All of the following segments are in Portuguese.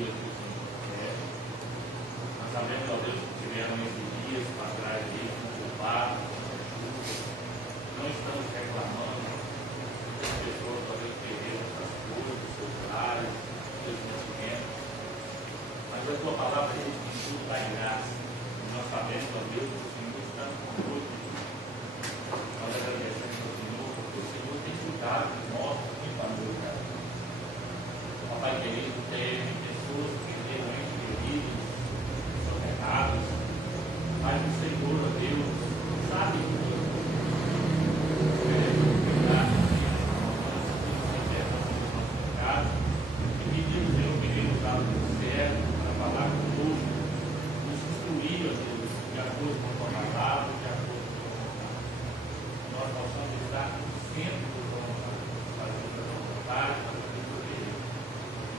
dias que o Senhor quer. Nós sabemos, ó Deus, que tiveram esses dias para trás aí, culpados, não estamos reclamando. As pessoas, ó Deus, perderam essas coisas, seus lares, seus sentimentos. Mas a tua palavra diz que tudo dá graça. E nós sabemos, ó Deus, que o Senhor está conosco. Nós agradecemos ao Senhor, porque o Senhor tem cuidado de nós e família. Pai querido, tem pessoas que realmente vividos, são errados, mas o Senhor, ó Deus, sabe tudo. Queremos cuidar de nós, e pedimos, Senhor, que Ele nos dá o certo para falar conosco, nos instruir, ó Deus, de acordo com a tua palavra, de acordo com a tua vontade. Nós possamos estar no centro da tua vontade, fazendo a tua vontade, fazendo o teu querer.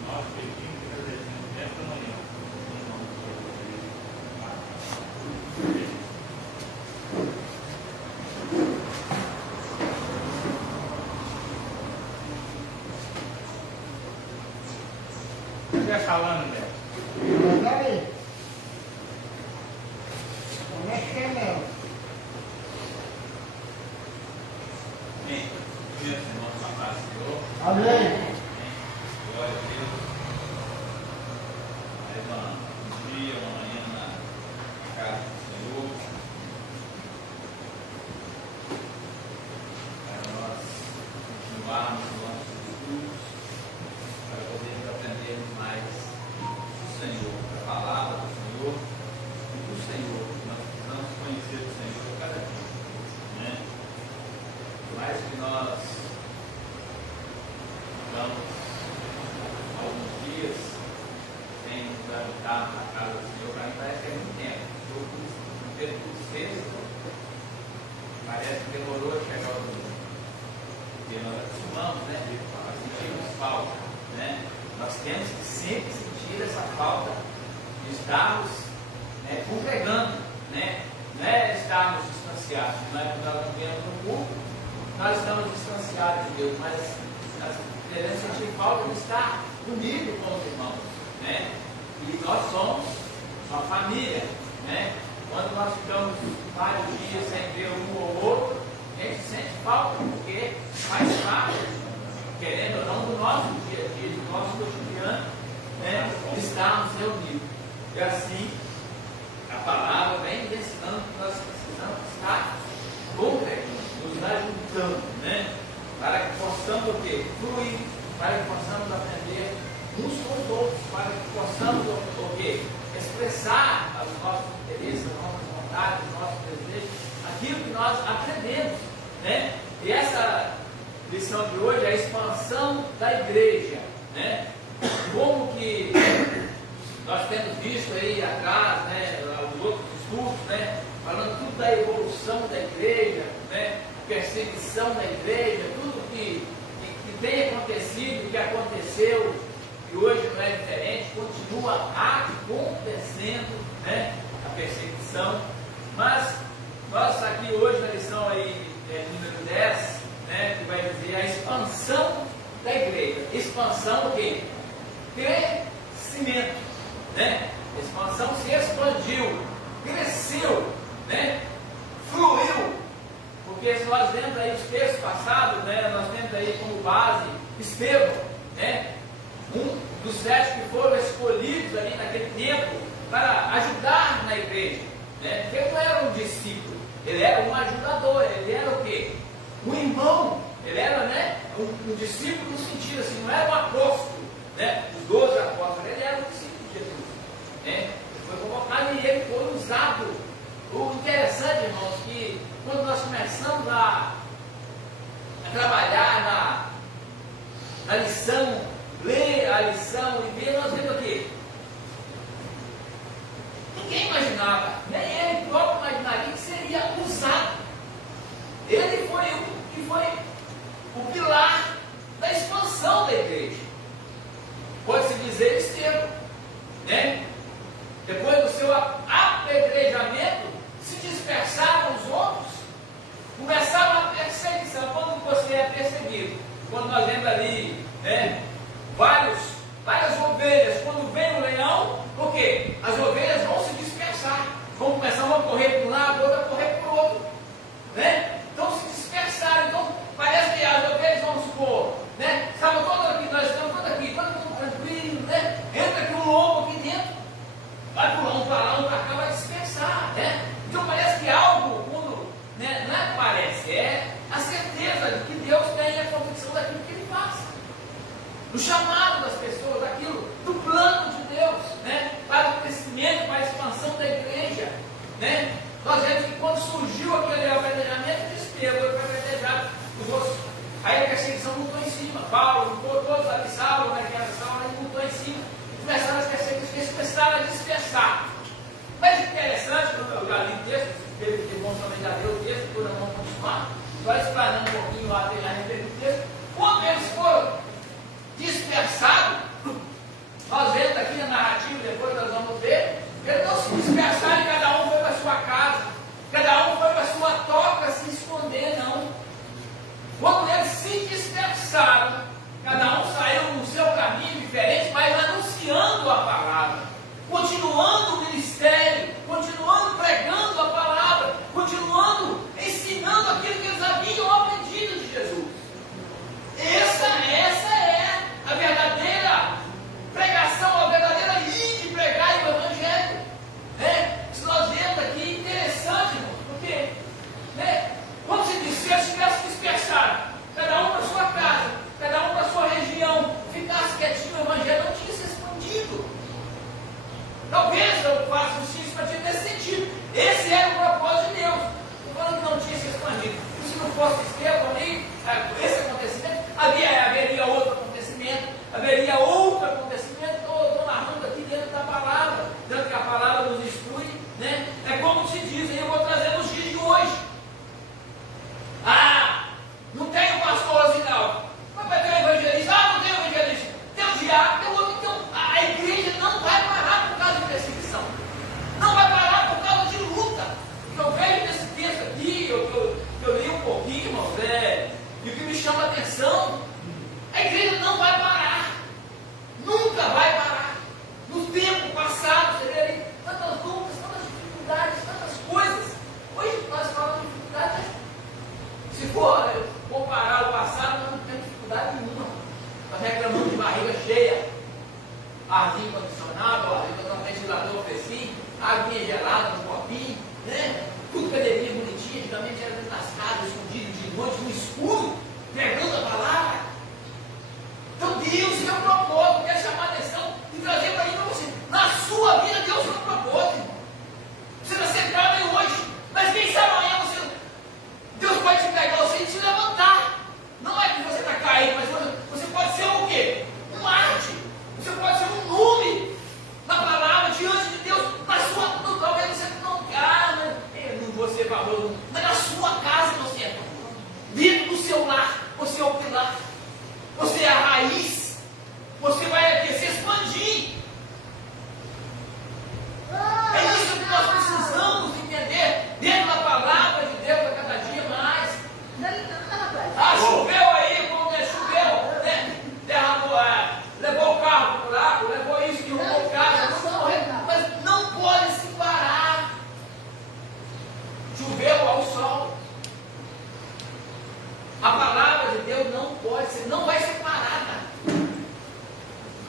Nós pedimos e agradecemos nesta manhã, em nome do Senhor Jesus. Amém. Você está falando, né? Peraí. Como é que é, Léo? Amém. Deus, irmãos, uma paz, Senhor. Amém. Glória a Deus. Mais um dia, uma manhã na casa do Senhor. Para nós continuarmos os nossos estudos, para podermos aprendermos mais do Senhor, da palavra do Senhor e do Senhor. Nós precisamos conhecer o Senhor a cada dia, né? Por mais que nós vamos alguns dias sem nos habitar na casa do Senhor, para mim parece que é muito tempo. Um tempo muito cedo, parece que demorou a chegar ao mundo. Porque nós acostumamos, né? Nós sentimos falta, né? Nós temos que sempre sentir essa falta de estarmos, né, congregando, né? Não é estarmos distanciados, não é quando nós não vemos no culto, nós estamos distanciados de Deus, mas nós devemos sentir falta de estar unido com os irmãos, né? E nós somos uma família, né? Quando nós ficamos vários dias sem ver um ou outro, a gente sente falta, porque faz parte, querendo ou não, do nosso dia a dia, do nosso cotidiano, né? Estarmos reunidos. E assim, a palavra vem ensinando que nós precisamos estar congregando, nos ajuntando, né? Para que possamos o quê? Fluir, para que possamos aprender uns com os outros, para que possamos o quê? Expressar os nossos interesses, as nossas vontades, os nossos desejos, aquilo que nós aprendemos, né? E essa lição de hoje é a expansão da igreja, né? Como que nós temos visto aí atrás, né, os outros estudos, né, falando tudo da evolução da igreja, né, perseguição da igreja, tudo que tem acontecido, que aconteceu, e hoje não é diferente, continua acontecendo, né, a perseguição. Mas nós aqui hoje na lição aí, número 10, né, que vai dizer a expansão da igreja. Expansão o quê? Crescimento, né? A expansão se expandiu, cresceu, né? Fluiu. Porque se nós vemos aí os textos passados, né, nós temos aí como base Estevão, né, um dos 7 que foram escolhidos ali naquele tempo para ajudar na igreja, né? Porque ele não era um discípulo, ele era um ajudador, ele era o quê? Um irmão, ele era, né, um discípulo no sentido assim, não era um apóstolo, né? Os 12 apóstolos, ele era um discípulo de Jesus, né? Ele foi convocado e ele foi usado. O interessante, irmãos, que quando nós começamos a trabalhar na lição, ler a lição e ver, nós vemos aqui. Ninguém imaginava, nem ele próprio imaginaria que seria usado. Ele foi o que foi o pilar da expansão da igreja. Pode-se dizer Estevão, né? Depois do seu apedrejamento, se dispersaram os outros, começava a perseguição. Quando você é perseguido, quando nós vemos ali, né, várias ovelhas, quando vem Por quê? As ovelhas vão se dispersar, vão começar a correr para um lado, outra a correr para o outro, né? Então se dispersaram. Então parece que as ovelhas, vamos supor, né? Estavam todas aqui, nós estamos todos aqui, todo mundo tranquilo, né? Entra aqui um lobo aqui dentro, vai pular um para lá, um para cá, vai dispersar, né? Então parece que algo, quando, né? Não é que parece, é a certeza de que Deus tem a convicção daquilo que Ele faz, do chamado das pessoas, daquilo, do plano de Deus, né? Para o crescimento, para a expansão da igreja, né? Nós vemos que quando surgiu aquele apedrejamento, disse Pedro foi apedrejado, os outros, aí a perseguição lutou em cima, Paulo, todos ali, Saulo, naquela sala, ele lutou em cima, e começaram as perseguições, começaram a dispersar. Mas interessante, quando eu já li o texto, Pedro que bom também já leu o texto, toda mão continuar, só explanando um pouquinho lá a respeito do texto, quando eles foram dispersados, nós vemos aqui na narrativa, depois nós vamos ver, eles não se dispersaram e cada um foi para a sua casa, cada um foi para a sua toca se esconder, não. Quando eles se dispersaram, cada um saiu no seu caminho diferente, mas anunciando a palavra, continuando o ministério, continuando pregando a palavra, continuando ensinando aquilo que eles haviam aprendido de Jesus. Essa é a verdadeira pregação, a verdadeira linha de pregar o Evangelho, né? Se nós vemos aqui, interessante, irmão, porque, né, quando se dispersaram, cada um para sua casa, cada um para sua região, ficasse quietinho, o Evangelho não tinha se expandido. Talvez eu faça um X para ti nesse sentido. Esse era o propósito de Deus. Estou falando que não tinha se expandido. E se não fosse Estevão ali, esse acontecimento, haveria outro acontecimento, haveria outro acontecimento. Estou narrando aqui dentro da palavra, tanto que a palavra nos instrui, né? É como se diz, e eu vou trazer nos dias de hoje. Não tem um pastor Azinaldo. Mas vai ter um evangelista. Não tem um evangelista. Tem um diácono, tem outro. Então, a igreja não vai parar por causa de perseguição. Não vai parar por causa de luta. Eu vejo nesse texto aqui, eu li um pouquinho, irmãos, e o que me chama a atenção, a igreja não vai parar. Nunca vai parar. No tempo passado, você vê ali tantas lutas, tantas dificuldades, tantas coisas. Hoje nós falamos de dificuldades, mas se for comparar o passado, não tem dificuldade nenhuma. Nós reclamamos de barriga cheia, arzinho condicionado, ventilador oferecido, aguinha gelada no copinho, né? Tudo cadeirinha bonitinha, antigamente era dentro das casas, escondido de noite, no escuro, pregando a palavra. Então Deus tem um propósito, quer chamar a atenção e trazer para mim para você. Na sua vida, Deus tem um propósito, irmão. Você está sentado aí hoje, mas quem sabe amanhã Deus pode te pegar você e te levantar. Não é que você está caído, mas você pode ser o quê? Um arte. Você pode ser um nome na palavra diante de Deus. Na sua, talvez você não, não vou ser valor, mas na sua casa você é valor. Dentro do seu lar, você é o pilar. Você é a raiz. Você vai se expandir. É isso que nós precisamos entender dentro da palavra de Deus a cada dia mais. Choveu aí, como choveu, né? Derramou, levou o carro para o buraco, levou isso, derrubou o carro, mas não pode se parar. Choveu ao sol. A palavra de Deus não pode ser, não vai ser parada.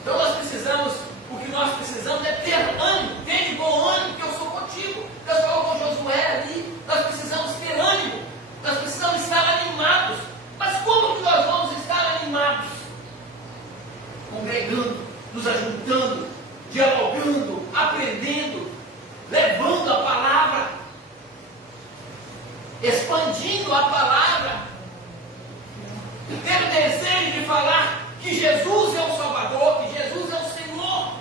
Então nós precisamos, o que nós precisamos é ter ânimo, ter de bom ânimo, que eu sou contigo. Deus falou com Josué ali, nós precisamos ter ânimo, nós precisamos estar animados. Mas como que nós vamos estar animados? Congregando, nos ajuntando, dialogando, aprendendo, levando a palavra, expandindo a palavra, ter o desejo de falar que Jesus é o Salvador, que Jesus é o Senhor,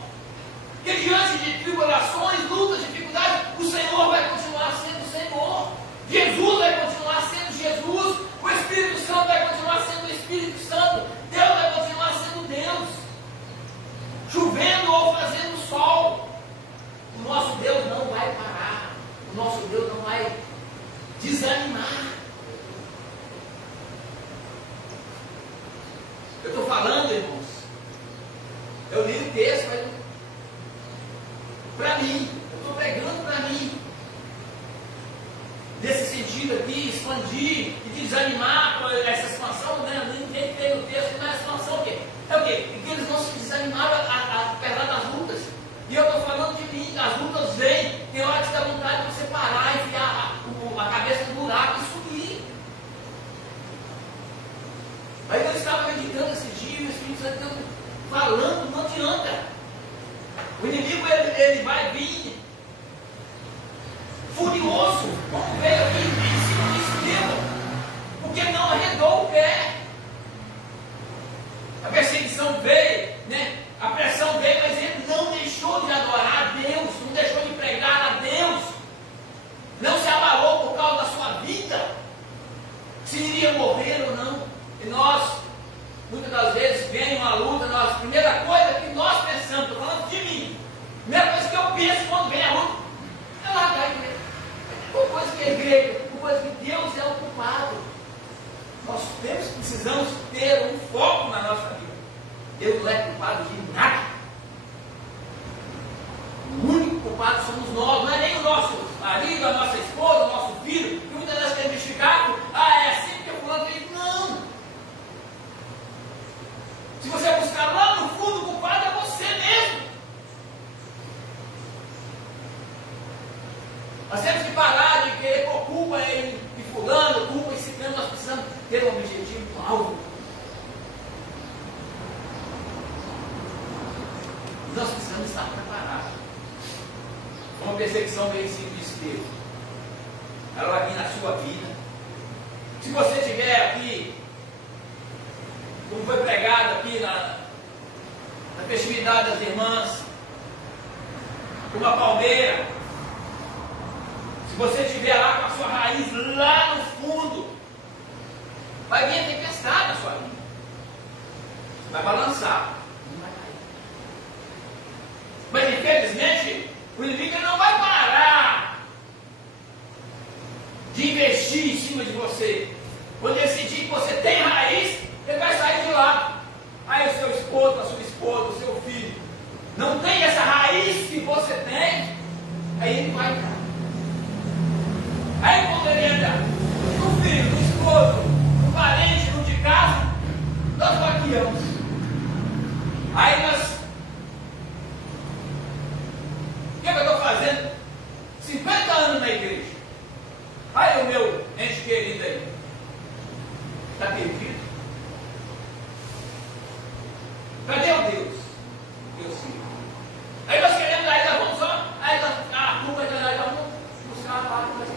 que diante de tribulações, lutas, dificuldades, o Senhor vai continuar sendo o Senhor, Jesus vai continuar sendo Jesus, o Espírito Santo vai continuar sendo o Espírito Santo, Deus vai continuar sendo Deus, chovendo ou fazendo sol. O nosso Deus não vai parar, o nosso Deus não vai desanimar. Eu estou falando, irmãos, eu li o texto, mas para mim, eu estou pregando para mim. Nesse sentido aqui, expandir e desanimar com essa expansão, né? Ninguém tem no texto, mas a expansão o quê? É o quê? Que eles vão se desanimar apesar das lutas. E eu estou falando de mim, as lutas vêm, tem hora que dá vontade de você parar, enfiar a cabeça no buraco e subir. Aí eu estava meditando esse dia, o Espírito Santo falando, não adianta. O inimigo ele vai vir furioso, como veio aqui em cima do Estevão, porque não arredou o pé. A perseguição veio, né? A pressão veio, mas ele não deixou de adorar a Deus, não deixou de pregar a Deus, não se abalou por causa da sua vida, se iria morrer ou não. E nós, muitas das vezes, vem uma luta, a primeira coisa que nós pensamos, estou falando de mim, a primeira coisa que eu penso quando vem a luta, é largar a igreja. Por coisa que é igreja, por coisa que Deus é o culpado. Nós precisamos ter um foco na nossa vida. Deus não é culpado de nada. O único culpado somos nós, não é nem o nosso marido, a nossa esposa, o nosso filho, que muitas vezes quer justificar, é assim que eu fulano fez. Não! Se você buscar lá no fundo, o culpado é você mesmo. Nós temos que parar de querer pôr culpa em fulano, culpa em ciclano. Nós precisamos ter um objetivo, um alvo. Nós precisamos estar preparados. Uma perseguição veio em cima do Estevão. Ela vai vir na sua vida. Se você estiver aqui, como foi pregado aqui na festividade das irmãs, uma palmeira, se você estiver lá com a sua raiz lá no fundo, vai vir a tempestade na sua vida. Vai balançar. Não vai cair. Mas infelizmente, o inimigo não vai parar de investir em cima de você. Quando decidir que você tem raiz, ele vai sair de lá. Aí o seu esposo, a sua esposa, o seu filho não tem essa raiz que você tem, aí ele vai entrar. Aí quando ele entra no filho, no esposo, no parente, no de casa, nós vaqueamos. Aí nós, o que eu estou fazendo? 50 anos na igreja. Aí o meu ente querido aí, está perdido? Cadê o Deus? Deus sim. Aí nós queremos, aí nós vamos só, aí nós, a culpa de nós vamos buscar a paz.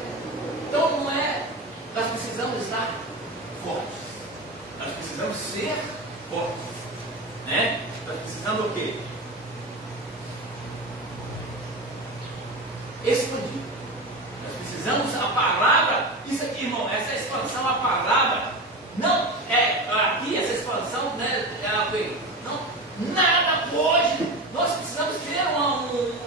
Então não é, nós precisamos estar fortes. Nós precisamos ser fortes. Né? Nós precisamos o quê? Expandir. Nós precisamos a palavra, isso aqui, irmão, essa expansão, a palavra, não é aqui, essa expansão, né? Ela foi. Não, nada pode. Nós precisamos ter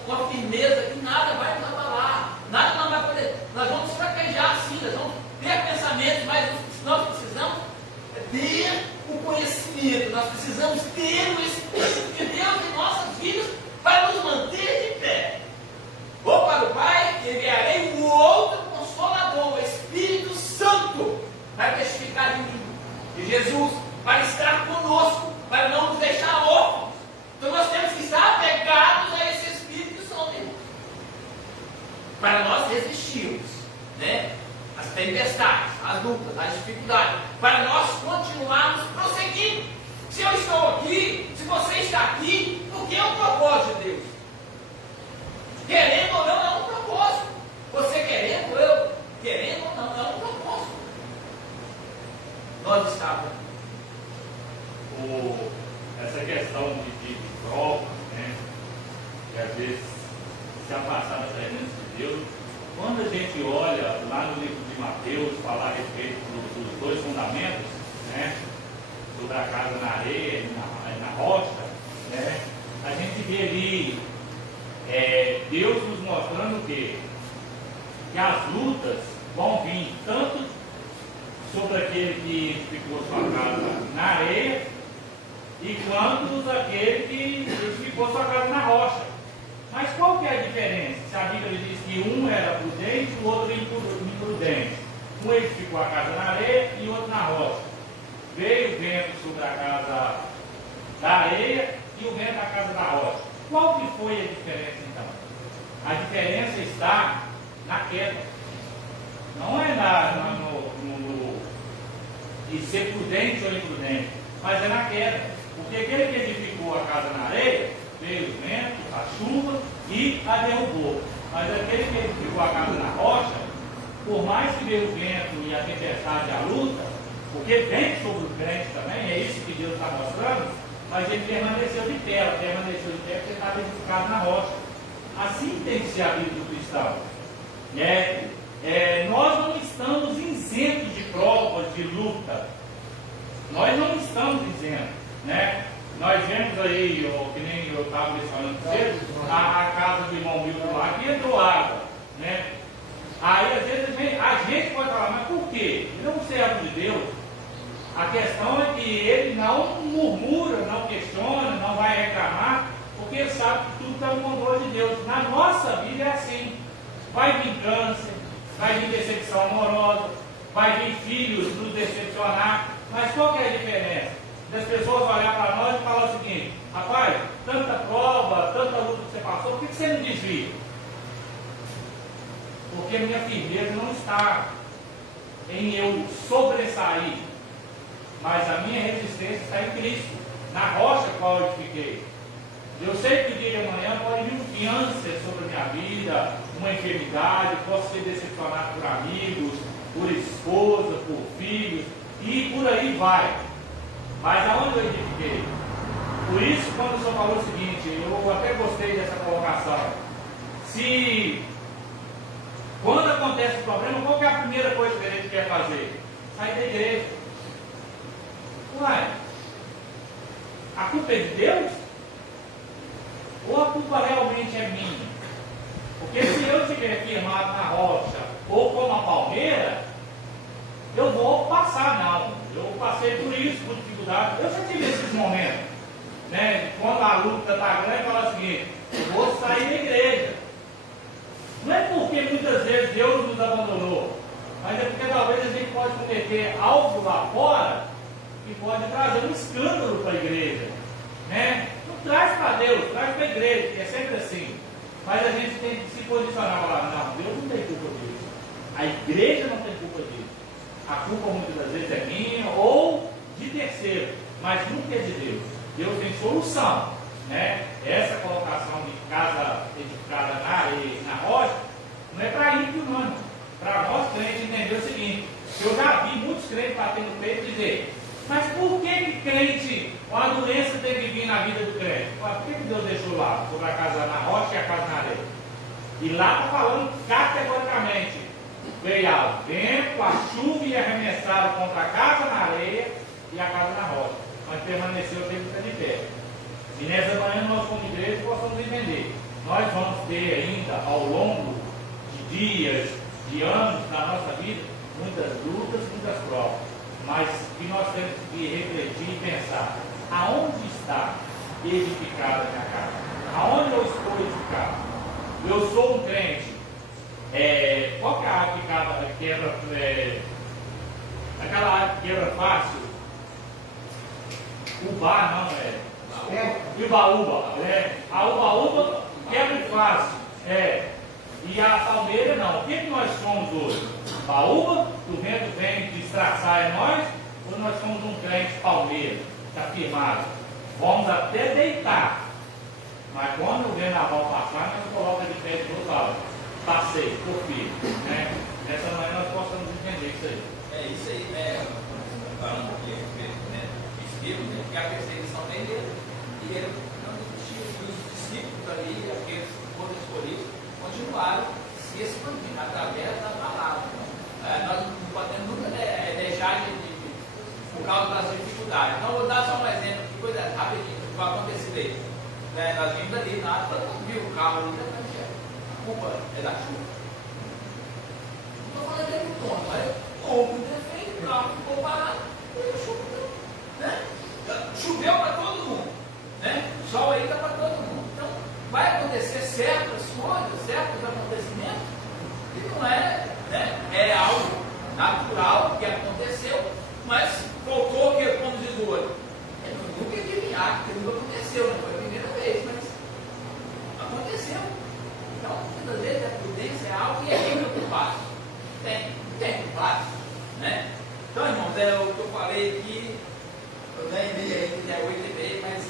uma firmeza que nada vai nos abalar, nada não vai poder. Nós vamos fraquejar sim, nós vamos ter pensamentos, mas nós precisamos ter o conhecimento, nós precisamos ter o Espírito de Deus em nossas vidas para nos manter de pé. Vou para o Pai, enviarei um outro Consolador, o Espírito Santo, para testificar de mim, de Jesus, para estar conosco, para não nos deixar órfãos. Então nós temos que estar apegados a esse Espírito Santo, irmão, para nós resistirmos, né? As tempestades, as lutas, as dificuldades, para nós continuarmos prosseguindo. Se eu estou aqui, se você está aqui, porque é o propósito de Deus. Querendo ou não, é um propósito. Você querendo, eu querendo ou não, é um propósito. Nós estávamos. Essa questão de prova, né? Que às vezes se afastar da presença de Deus. Quando a gente olha lá no livro de Mateus, falar a respeito dos dois fundamentos, né? Sobre a casa na areia e na rocha, né? A gente vê ali Deus nos mostrando que as lutas vão vir tanto sobre aquele que edificou sua casa na areia e quanto aquele que edificou sua casa na rocha. Mas qual que é a diferença? Se a Bíblia diz que um era prudente e o outro imprudente. Um edificou a casa na areia e o outro na rocha. Veio o vento sobre a casa da areia e o vento da casa da rocha. Qual que foi a diferença então? A diferença está na queda. Não é de ser prudente ou imprudente, mas é na queda. Porque aquele que edificou a casa na areia, veio o vento, a chuva e a derrubou. Mas aquele que edificou a casa na rocha, por mais que veio o vento e a tempestade e a luta, porque vem sobre o crente também, é isso que Deus está mostrando, mas ele permaneceu de pé porque ele estava edificado na rocha. Assim tem que ser a vida do cristão. Nós não estamos isentos de provas, de luta. Nós não estamos isentos, né? Nós vemos aí, que nem eu estava mencionando cedo, a casa do irmão Milton lá, que entrou água, né? Aí às vezes a gente pode falar, mas por quê? Ele é um servo de Deus. A questão é que ele não murmura, não questiona, não vai reclamar, porque ele sabe que tudo está no controle de Deus. Na nossa vida é assim. Vai vir câncer, vai vir decepção amorosa, vai vir filhos nos decepcionar. Mas qual que é a diferença? Das pessoas olhar para nós e falar o seguinte: rapaz, tanta prova, tanta luta que você passou, por que você não desvia? Porque a minha firmeza não está em eu sobressair, mas a minha resistência está em Cristo, na rocha qual eu edifiquei. Eu sei que o dia de amanhã pode vir um câncer sobre a minha vida, uma enfermidade, posso ser decepcionado por amigos, por esposa, por filhos, e por aí vai. Mas aonde eu edifiquei? Por isso, quando o senhor falou o seguinte, eu até gostei dessa colocação. Quando acontece o problema, qual que é a primeira coisa que a gente quer fazer? Sair da igreja. Uai, a culpa é de Deus? Ou a culpa realmente é minha? Porque se eu estiver firmado na rocha, ou como a palmeira, eu vou passar, não. Eu passei por isso, por dificuldade. Eu já tive esses momentos, né? Quando a luta está grande, fala o seguinte: eu vou sair da igreja. Não é porque muitas vezes Deus nos abandonou, mas é porque talvez a gente pode cometer algo lá fora que pode trazer um escândalo para a igreja, né? Não traz para Deus, traz para a igreja, que é sempre assim. Mas a gente tem que se posicionar e falar: não, Deus não tem culpa disso. A igreja não tem culpa disso. A culpa muitas das vezes é minha ou de terceiro, mas nunca é de Deus. Deus tem solução, né? Essa colocação de casa edificada na areia e na rocha não é para ímpio, não. Para nós crentes entender o seguinte: eu já vi muitos crentes batendo no peito e dizer: mas por que crente, a doença tem que vir na vida do crente? Por que Deus deixou lá, sobre a casa na rocha e a casa na areia? E lá está falando categoricamente: veio o vento, a chuva e arremessaram contra a casa na areia e a casa na rocha, mas permaneceu sempre que está de pé. E nessa manhã nós, como igreja, possamos entender: nós vamos ter ainda, ao longo de dias, de anos da nossa vida, muitas lutas, muitas provas, mas que nós temos que refletir e pensar: aonde está edificada a minha casa? Aonde eu estou edificado? Eu sou um crente. Qual que é a área que quebra? Aquela área que quebra fácil? Ubá não é. Ubaúba. A ubaúba quebra fácil. E a palmeira não. O que nós somos hoje? Baúba, o vento vem destraçar é nós, ou nós somos um crente palmeira, está firmado? Vamos até deitar. Mas quando o vendaval passar, nós colocamos de pé de outro lado. Passei, por fim, né? Nessa manhã nós possamos entender isso aí. Isso aí, né? Falando aqui a respeito, né? Discípulos, né? Porque a perseguição vem dele. E ele não desistiu. E os discípulos ali, aqueles que foram escolhidos, continuaram se expandindo através da palavra. Nós não podemos nunca deixar por causa das dificuldades. Então, vou dar só um exemplo de coisa rapidinho que vai acontecer aí. Nós vimos ali, todo mundo viu o carro ali, a culpa é da chuva. Não estou falando dele do dono, mas houve um defeito, o carro ficou parado, e a chuva, né? Choveu para todo mundo, né? O sol aí está para todo mundo. Então, vai acontecer acontecer certas coisas, certos acontecimentos, que não é, né, é algo natural que aconteceu, mas faltou que, como diz o outro, eu nunca adivinhar, porque nunca aconteceu, não foi a primeira vez, mas aconteceu. Então, muitas vezes a prudência é algo que é muito fácil. Tem fácil, né? Então, irmãos, é o que eu falei aqui, eu nem li aí que é 8h30, mas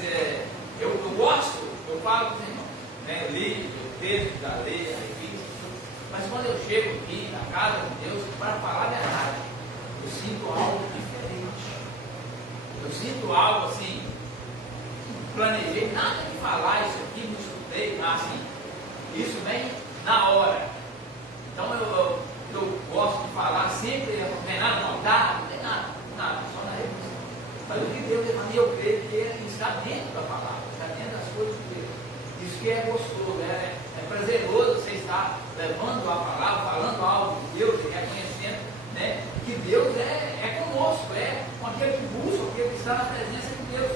eu gosto, eu falo com os irmãos, né? Eu li o texto da lei, a revista, mas quando eu chego aqui na casa de Deus, para falar a verdade, eu sinto algo diferente. Eu sinto algo assim, não planejei nada de falar isso aqui, não estudei, assim, isso vem na hora. Então eu gosto de falar sempre, não tem nada anotado, não tem nada, só na revista. Mas o que Deus para mim, eu creio que ele está dentro da palavra, está dentro das coisas de Deus. Isso que é gostoso, é prazeroso você estar levando a palavra, falando algo de Deus e reconhecendo, né, que Deus é conosco, é com aquele que busca, aquele que está na presença de Deus.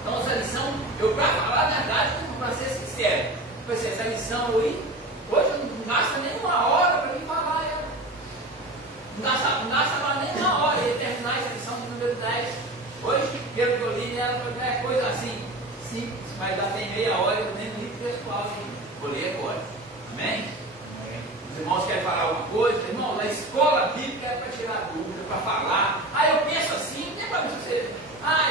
Então essa lição, para falar a verdade, para ser sincero, essa lição hoje eu não gasta nem uma hora para mim falar ela. Não gasta nem uma hora de terminar essa lição do número 10. Hoje, pelo que eu li, ela é coisa assim, simples, mas já tem meia hora, eu nem li o textual, vou ler agora. Amém? Os irmãos querem falar alguma coisa? Irmão, na escola bíblica é para tirar dúvida, para falar. Eu penso assim, não tem para você.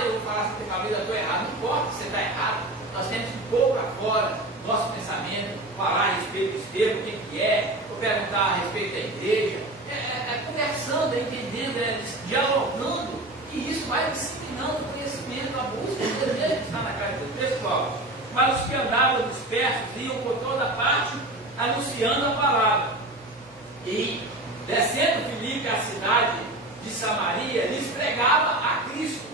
Eu vou falar assim, talvez eu estou errado. Não importa se você está errado. Nós temos que pôr para fora nosso pensamento, falar a respeito do termo, o que é, ou perguntar a respeito da igreja. Conversando, entendendo, dialogando, que isso vai disciplinando o conhecimento, a busca de Deus que está na casa do pessoal. Mas os que andavam dispersos iam por toda parte anunciando a palavra. E, descendo Filipe à cidade de Samaria, lhes pregava a Cristo.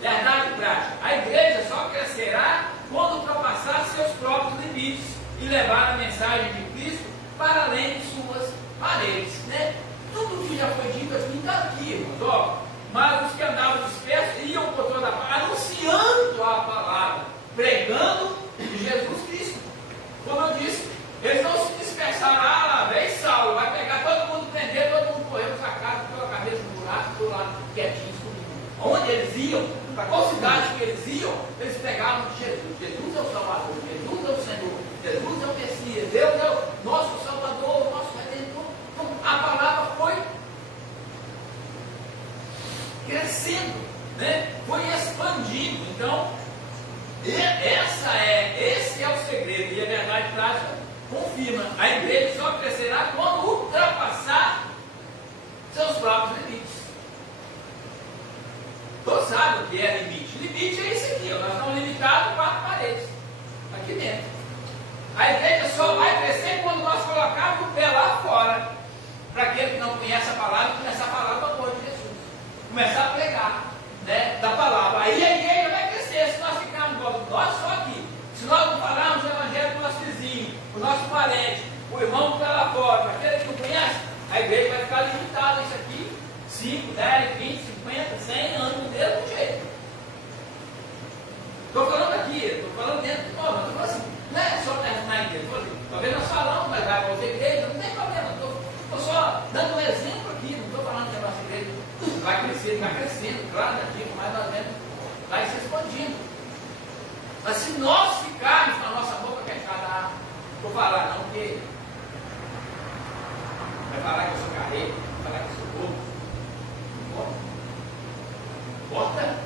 Verdade prática. A igreja só crescerá quando ultrapassar seus próprios limites e levar a mensagem de Cristo para além de suas paredes, né? Tudo que já foi dito aqui está aqui, irmãos. Mas os que andavam dispersos iam por toda parte anunciando a palavra, pregando Jesus Cristo. Como eu disse, eles não se dispersaram. Vem Saulo, vai pegar todo mundo, prender, todo mundo correu para casa, pela cabeça no buraco, por lá quietinho, escondido. Onde eles iam, para qual cidade que eles iam, eles pegavam de Jesus. Jesus é o Salvador, Jesus é o Senhor, Jesus é o Messias, Deus é o nosso Salvador, o nosso Redentor. Então, a palavra foi crescendo, né? Foi expandindo. Então, esse é o segredo, e a verdade prática confirma. A igreja só crescerá quando ultrapassar seus próprios limites. Todos sabem o que é limite. Limite é isso aqui, nós estamos limitados a 4 paredes, aqui dentro. A igreja só vai crescer quando nós colocarmos o pé lá fora, para aquele que não conhece a palavra, começar a falar do amor de Jesus, começar a pregar, né, da palavra. Aí a igreja vai crescer. Se nós ficarmos nós só aqui, se nós não falarmos o evangelho para o nosso vizinho, para o nosso parente, o irmão que está lá fora, para aquele que não conhece, a igreja vai ficar limitada a isso aqui, 5, 10, 20, 50, 100 anos do mesmo jeito. Estou falando aqui, estou falando dentro de nós, estou falando assim, não é só na igreja. Talvez nós falamos, mas vai para outra igreja, não tem problema, estou só dando um exemplo aqui, não estou falando que a nossa igreja vai crescer, está crescendo, claro, daqui, mas nós vemos, vai se expandindo. Mas se nós ficarmos com a nossa boca fechada, vou falar não, porque vai falar que eu sou carreiro, vai falar que eu sou bobo. Importa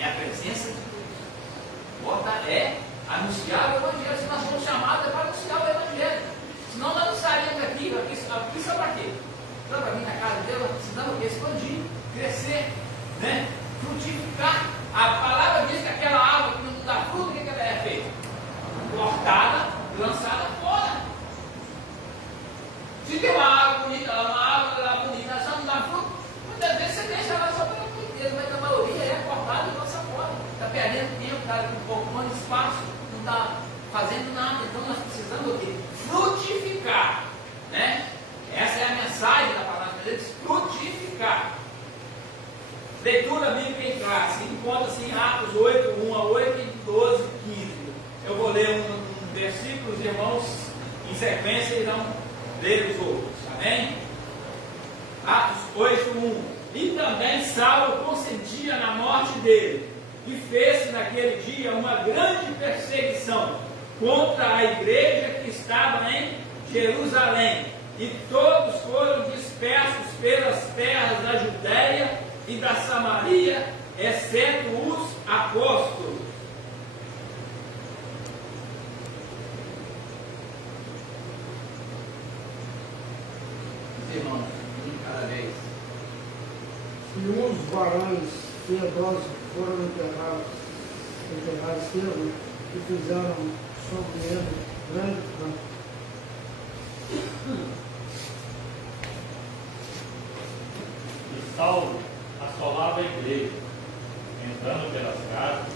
é a presença de Deus. Importa é anunciar o evangelho. Se nós somos chamados é para anunciar o evangelho. Senão nós não saímos aqui só para quê? Só para vir na casa de Deus, nós precisamos expandir, crescer, né? Frutificar. A palavra diz que aquela árvore que não dá fruto, o que ela é feita? Cortada e lançada fora. Se tem uma árvore bonita, ela bonita, ela só não dá fruto, muitas vezes você deixa ela só pela inteira, mas a maioria é cortada e lança fora. Está perdendo tempo, está ocupando espaço, não está fazendo nada. Então nós precisamos o quê? Frutificar, né? Essa é a mensagem da palavra de Deus, frutificar. Leitura bíblica em classe, encontra-se em Atos 8, 1 a 8 e 12, 15. sequência irão ler os outros. Amém? Atos 8:1. E também Saulo consentia na morte dele, e fez naquele dia uma grande perseguição contra a igreja que estava em Jerusalém, e todos foram dispersos pelas terras da Judéia e da Samaria, exceto os apóstolos. Irmãos, cada vez. E uns varões piedosos foram enterrados cedo e fizeram sobre ele grande pranto. E Saulo assolava a igreja, entrando pelas casas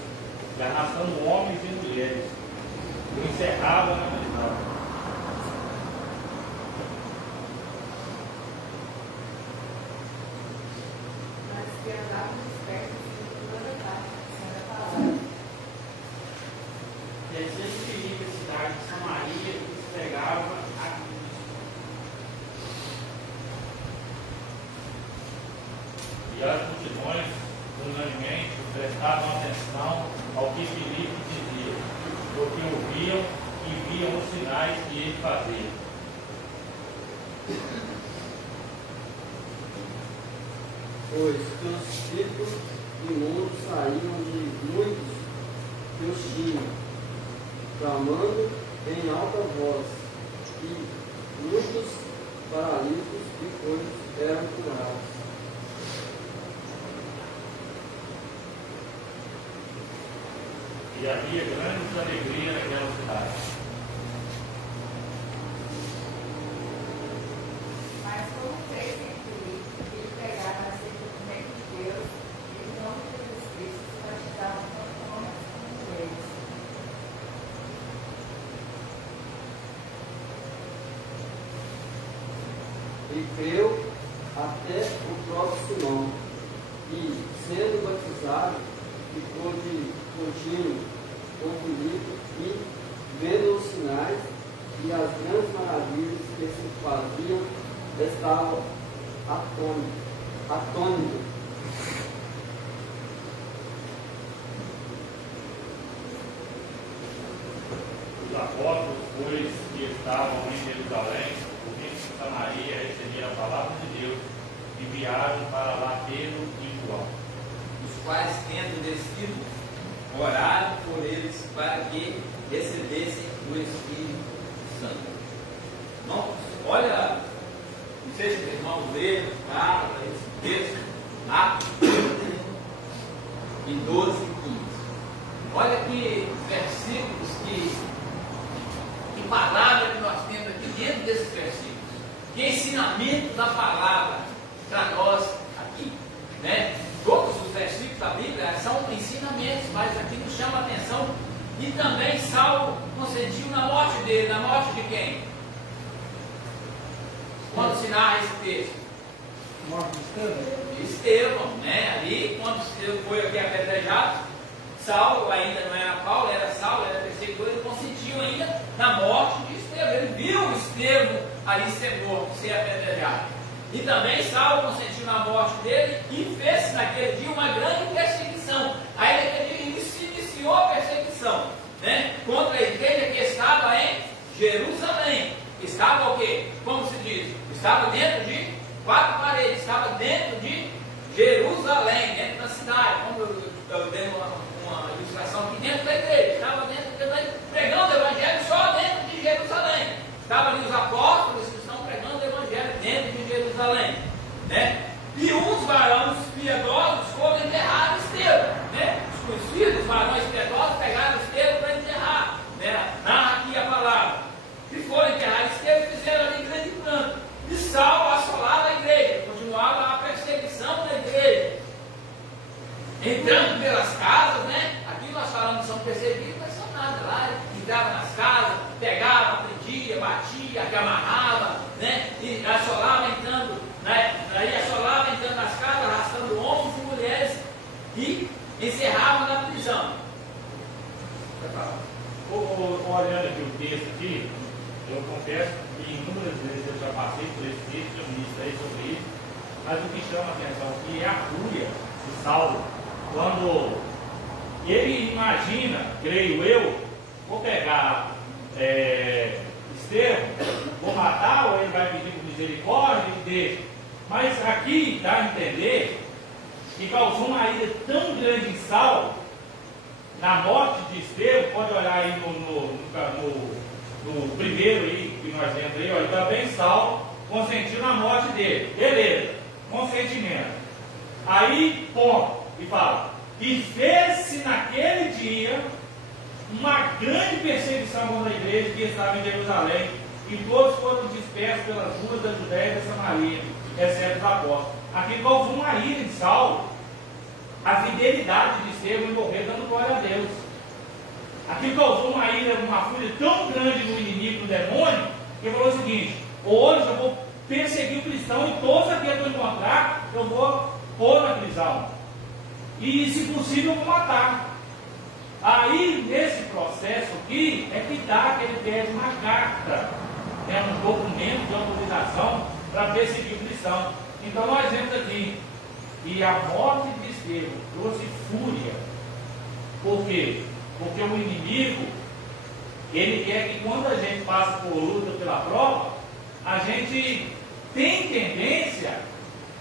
e arrastando homens e mulheres, o encerrava na prisão. Que andavam dispersos por toda parte, sendo a palavra. Descendo de Filipe, a cidade de Samaria, e se pregava a Cristo. E as multidões, unanimemente, prestavam atenção ao que Filipe dizia, porque ouviam e viam os sinais que ele fazia. Pois que os espíritos imundos saíam de muitos que os tinham, clamando em alta voz, e muitos paralíticos e coxos eram curados. E havia grande alegria naquela cidade. Mas como fez em Filipe, ele pregava acerca do reino de Deus, e o nome de Jesus Cristo se batizava tanto homens como mulheres. E creu até o próprio Simão, e, sendo batizado, ficou de contínuo com Filipe, e, vendo os sinais e as grandes maravilhas que se faziam, estava atônito. Os apóstolos, pois, que estavam em Jerusalém, ouvindo que Samaria recebia a palavra de Deus, enviaram para lá Pedro e João. Os quais, tendo descido, oraram por eles para que recebessem o Espírito Santo. Irmãos, olha, não sei se os irmãos leram, para esse texto, Atos 8, 12 e 15. Olha que versículos, que palavra que nós temos aqui dentro desses versículos. Que ensinamento da palavra para nós aqui, né? Todos os versículos da Bíblia são ensinamentos, mas aqui nos chama a atenção. E também Saulo consentiu na morte dele. Na morte de quem? Quando se narra esse texto? Morte de Estevão. De Estevão, né? Ali, quando Estevão foi aqui apedrejado, Saulo ainda não era Paulo, era Saulo, era perseguidor, ele consentiu ainda na morte de Estevão. Ele viu Estevão ali ser morto, ser apedrejado. E também Saulo consentiu na morte dele e fez naquele dia uma grande perseguição. Aí ele se iniciou a perseguição, né? Contra a igreja que estava em Jerusalém. Estava o quê? Como se diz? Estava dentro de 4 paredes, estava dentro de Jerusalém, dentro da cidade. Como eu dei uma ilustração aqui, dentro da igreja, estava dentro da igreja, pregando o evangelho só dentro de Jerusalém. Estavam ali os apóstolos que estão pregando o evangelho dentro de Jerusalém, né? E uns varões piedosos foram enterrar Estevão, né? Os conhecidos varões piedosos pegaram Estevão para enterrar, né? Narra aqui a palavra. E foram enterrar Estevão e fizeram ali grande pranto. E Saulo assolava a igreja, continuava a perseguição da igreja. Entrando pelas casas, né? Aqui nós falamos que são perseguidos, mas são nada lá. Entrava nas casas, pegava, prendia, batia, amarrava, né? E assolava entrando, né? Aí assolava entrando nas casas, arrastando homens e mulheres e encerrava na prisão. Olhando aqui o texto aqui, Eu confesso que inúmeras vezes eu já passei por esse texto, já ministrei sobre isso, mas o que chama a atenção aqui é a fúria de Saulo, quando ele imagina, creio eu, vou pegar Estevão, vou matar, ou ele vai pedir por misericórdia, ele deixa. Mas aqui dá a entender que causou uma ira tão grande em Saulo, na morte de Estevão. Pode olhar aí no primeiro aí, que nós lemos aí, olha, também Saulo consentiu na morte dele. Beleza, consentimento. Aí, ponto, e fala, e fez-se naquele dia uma grande perseguição contra a igreja que estava em Jerusalém, e todos foram dispersos pelas ruas da Judéia e da Samaria, exceto os apóstolos. Aqui causou uma ira em Saulo, a fidelidade de Estevão em morrer dando glória a Deus. Aqui causou uma ira, uma fúria tão grande no inimigo, no demônio, que ele falou o seguinte: hoje eu vou perseguir o cristão e todos aqueles que eu encontrar, eu vou pôr na prisão. E, se possível, eu vou matar. Aí, nesse processo aqui, é que dá que ele pede uma carta, um documento de autorização para perseguir o cristão. Então, nós vemos aqui que a morte de Estevão trouxe fúria. Por quê? Porque o inimigo, ele quer que quando a gente passa por luta, pela prova, a gente tem tendência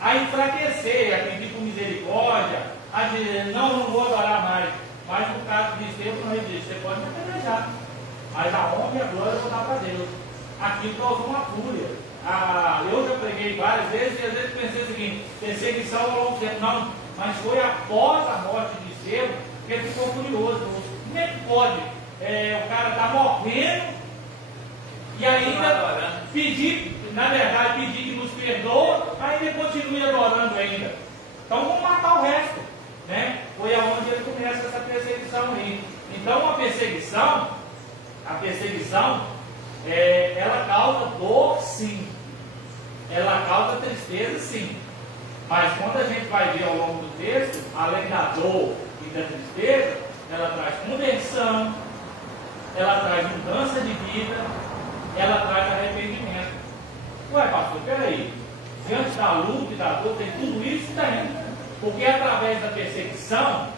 a enfraquecer, a pedir por misericórdia, a dizer, não vou adorar mais. Mas no caso de Estevão, não existe. Você pode me apedrejar, mas a honra e a glória eu vou dar para Deus. Aquilo causou uma fúria. Eu já preguei várias vezes, e às vezes pensei o seguinte: perseguição ao longo do tempo. Não, mas foi após a morte de Estevão que ele ficou curioso. Como é que pode? O cara está morrendo e ainda pedir, na verdade, pedir que nos perdoa, ainda continue adorando ainda. Então vamos matar o resto, né? Foi aonde ele começa essa perseguição aí. Então a perseguição, ela causa dor, sim. Ela causa tristeza, sim. Mas quando a gente vai ver ao longo do texto, além da dor e da tristeza, ela traz conversão, ela traz mudança de vida, ela traz arrependimento. Ué, pastor, peraí. Diante da luta e da dor, tem tudo isso? Tem. Porque através da perseguição,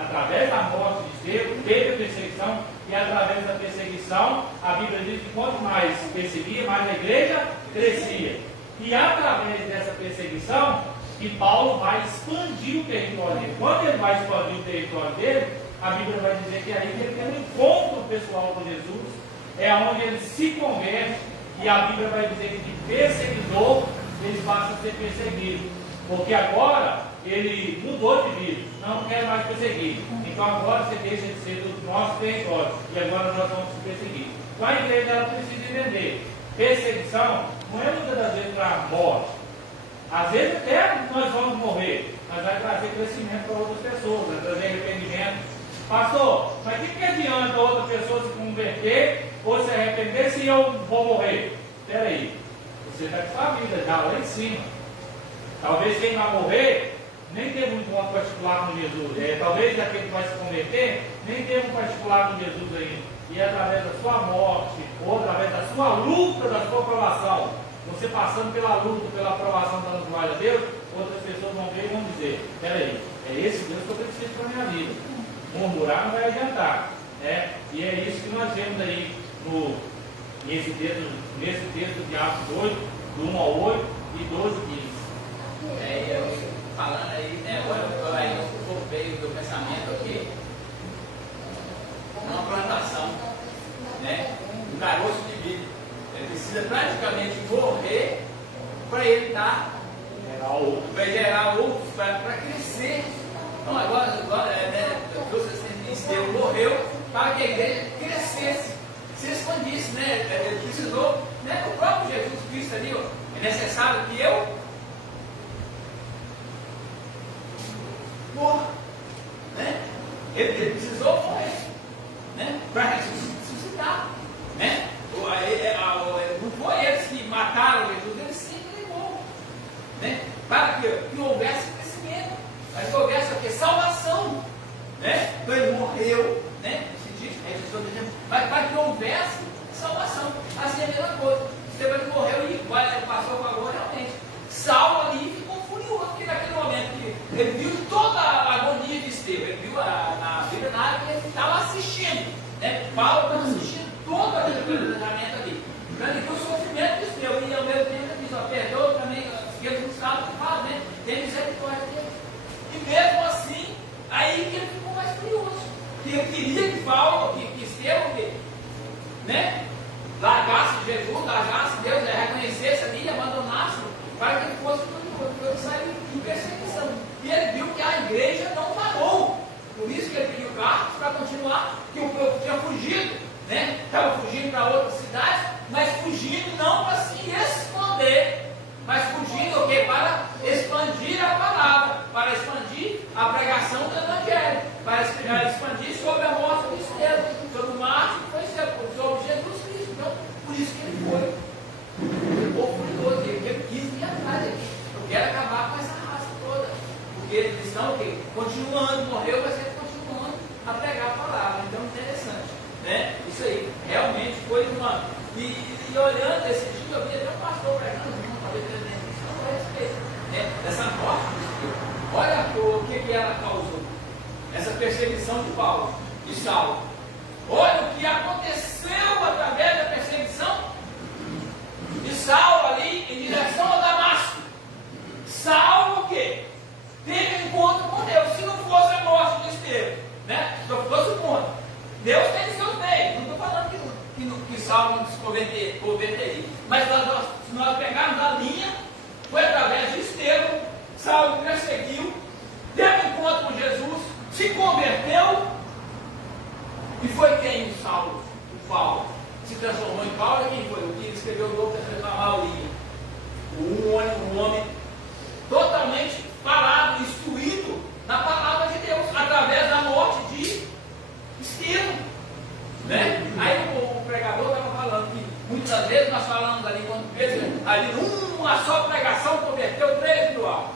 através da morte de Estevão, teve a perseguição, e através da perseguição, a Bíblia diz que quanto mais perseguia, mais a igreja crescia. E através dessa perseguição, que Paulo vai expandir o território dele. Quando ele vai expandir o território dele, a Bíblia vai dizer que aí ele tem um encontro pessoal com Jesus, é onde ele se converte, e a Bíblia vai dizer que de perseguidor, ele passa a ser perseguido. Porque agora ele mudou de vida, não quer mais perseguir. Então agora você deixa de ser do nosso território, e agora nós vamos te perseguir. Então a igreja ela precisa entender: perseguição não é muitas das vezes para a morte. Às vezes até nós vamos morrer, mas vai trazer crescimento para outras pessoas, vai trazer arrependimento. Pastor, mas o que adianta outra pessoa se converter ou se arrepender se eu vou morrer? Espera aí, você está com sua vida já lá em cima. Talvez quem vai morrer nem teve um encontro particular com Jesus. Talvez aquele que vai se converter nem teve um particular com Jesus ainda. E através da sua morte, ou através da sua luta, da sua provação, você passando pela luta, pela provação, dando glória a Deus, outras pessoas vão ver e vão dizer: peraí, é esse Deus que eu preciso para a minha vida. Murmurar não vai adiantar. Né? E é isso que nós vemos aí nesse texto de Atos 8, do 1 ao 8 e 12, 15. Eu falando aí, né? Agora aí veio do pensamento aqui, uma plantação, né? Um caroço de vidro. Ele precisa praticamente morrer para ele dar, para gerar outros, para crescer. Então agora Estevão morreu para que a igreja crescesse, se expandisse, né? Ele precisou, né? O próprio Jesus Cristo ali, ó, é necessário que eu morra, né? Ele precisou morrer, né? Para ressuscitar, né? Não foi eles que mataram Jesus, ele sempre levou, né? Para que houvesse crescimento, para que houvesse o que? Salvação, né? Então ele morreu, né? Mas para que houvesse salvação. Assim a mesma coisa. Estevão ele morreu e o pastor falou realmente. Saulo ali ficou furioso, porque naquele momento que ele viu toda a agonia de Estevão, ele viu na Bíblia nada, ele estava assistindo, né? Paulo estava assistindo todo aquele planejamento ali. Então ele viu o sofrimento de Estevão e ao mesmo tempo ele diz, perdoa também, porque ele não sabe o que faz, né? Tem misericórdia dele. E mesmo assim, aí que ele ficou mais furioso. Que ele queria que Paulo, que Estevão, né? Largasse Jesus, largasse Deus, reconhecesse ali, abandonasse, para que ele fosse para ele sair de perseguição. E ele viu que a igreja não parou. Por isso que ele pediu cartas para continuar, que o povo tinha fugido, né? Estava fugindo para outras cidades, mas fugindo não para se esconder, mas fugindo o quê? Para expandir a palavra, para expandir a pregação do Evangelho, para expandir sobre a morte de Estevão, sobre o mártir que foi sepultado, sobre Jesus Cristo. Então, por isso que ele foi. Ficou furioso, ele quis ir atrás dele. Eu quero acabar com essa raça toda. Porque eles estão o quê? Continuando, morreu, mas ele continuando a pregar a palavra. Então, interessante, né? Isso aí, realmente foi uma. E olhando esse dia, eu vi até um pastor pregando, não talvez não a respeito, né? Dessa morte de Estevão. Olha o que ela causou. Essa perseguição de Paulo, de Saulo. Olha o que aconteceu através da perseguição de Saulo ali em direção a Damasco. Saulo o quê? Teve um encontro com Deus. Se não fosse a morte de Estevão, né? Se não fosse o ponto. Deus tem seus meios. Não estou falando que Saulo não se converteria. Mas se nós pegarmos a linha, foi através de Estevão. Saulo perseguiu, teve um encontro com Jesus, se converteu. E foi quem o Saulo? O Paulo. Se transformou em Paulo, e quem foi? O que escreveu o Novo Testamento na maioria. Um homem totalmente falado, instruído na palavra de Deus, através da morte de Estevão. Né? Aí o pregador estava falando que muitas vezes nós falamos ali, quando Pedro, ali numa só pregação, converteu 3 mil almas.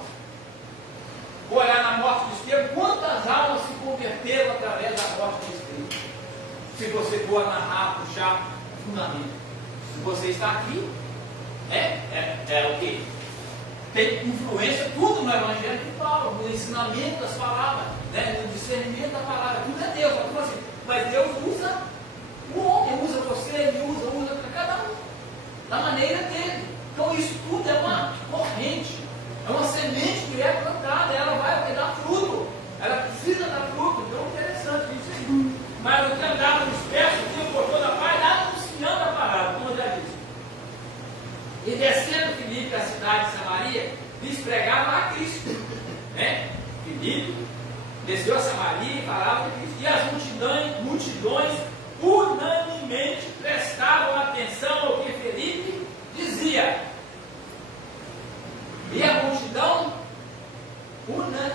Vou olhar na morte de Estevão, quantas almas se converteram através da morte de Estevão? Se você for narrar, puxar fundamento. Se você está aqui, é o quê? Tem influência tudo no Evangelho de Paulo, no ensinamento das palavras, né? No discernimento da palavra. Tudo é Deus. Assim, mas Deus usa o homem, usa você, ele usa cada um, da maneira dele. Então isso tudo é uma corrente, é uma semente que é plantada, ela vai dar fruto, ela precisa dar fruto. Então é interessante isso aí. Mas não tem andado disperso, o por toda parte, anunciando a palavra, como eu já disse. E descendo Filipe à cidade de Samaria, lhes pregava a Cristo. Né? Filipe desceu a Samaria e falava de Cristo. E as multidões unanimemente prestavam atenção ao que Filipe dizia. E a multidão,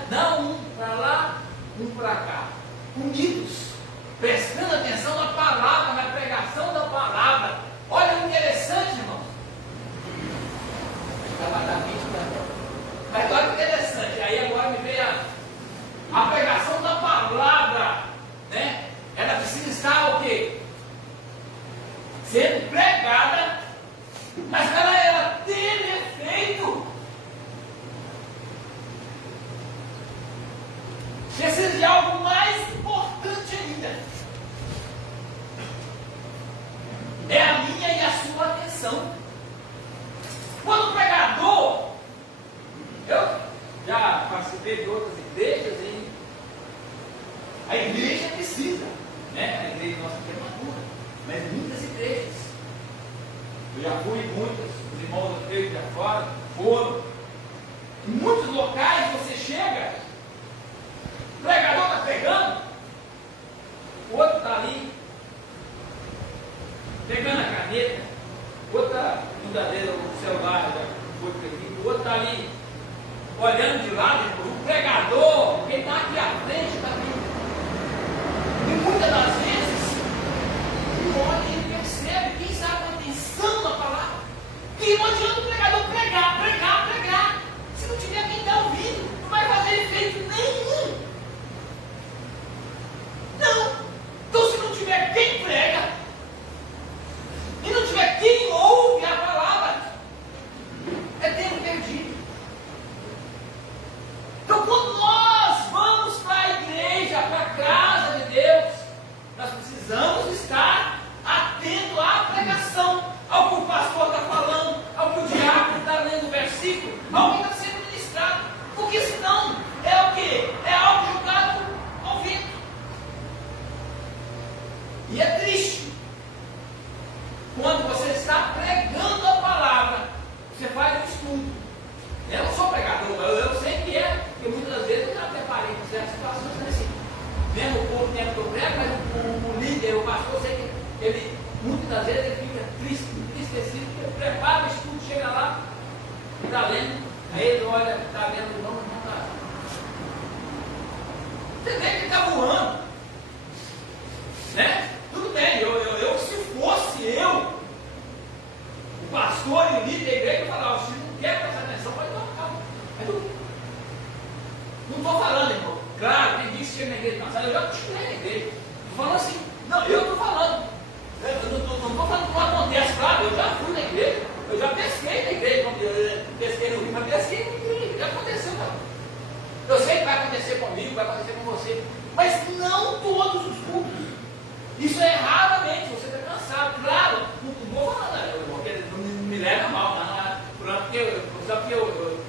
não um para lá, um para cá, unidos, prestando atenção na palavra, na pregação da palavra. Olha que interessante, irmão. Mas olha que interessante. Aí agora me veio a pregação da palavra, né? Ela precisa estar o quê? Sendo pregada, mas ela ter efeito. Precisa de algo mais importante ainda. É a minha e a sua atenção. Quando o pregador, eu já participei de outras igrejas e a igreja precisa, né? A igreja nossa aqui é madura, mas muitas igrejas, eu já fui em muitas, os irmãos da igreja de fora foram, em muitos locais você chega, o pregador está pregando, o outro está ali, pegando a caneta, o outro está no celular, o outro está ali, olhando de lado, o pregador, quem está aqui à frente, está aqui. E muitas das vezes, o homem ele percebe, quem sabe a intenção da palavra, que não adianta o pregador pregar. Se não tiver quem está ouvindo, não vai fazer efeito nenhum. Não. Então, se não tiver quem prega, e não tiver quem precisamos estar atentos à pregação, ao que o pastor está falando, ao que o diácono está lendo o versículo, ao que está sendo ministrado, porque senão é o quê? É algo jogado ao vento. E é triste quando você está pregando a palavra, você faz um estudo. Eu não sou pregador, eu sei que é, porque muitas vezes eu já preparei com certas situações assim. Mesmo o pouco tempo que eu prego, mas o líder, o pastor, eu sei que ele, muitas das vezes, ele fica triste, entristecido, porque ele prepara o estudo, chega lá, está lendo, aí ele olha, está vendo, não está. Você vê que ele está voando, né? Tudo bem, eu se fosse eu, o pastor e o líder da igreja, eu falava, se não quer prestar atenção, pode tocar. Mas não estou falando, irmão. Claro, tem dias que chega na igreja cansado, eu já escutei na igreja. Estou falando assim, não, eu estou falando. Eu não estou falando que não acontece, claro, eu já fui na igreja, eu já pesquei na igreja, quando eu pesquei no Rio, mas pesquei na igreja, já aconteceu, cara. Eu sei que vai acontecer comigo, vai acontecer com você, mas não todos os cultos. Isso é raramente, você está cansado, claro, não vou falar, não me leva mal, só porque eu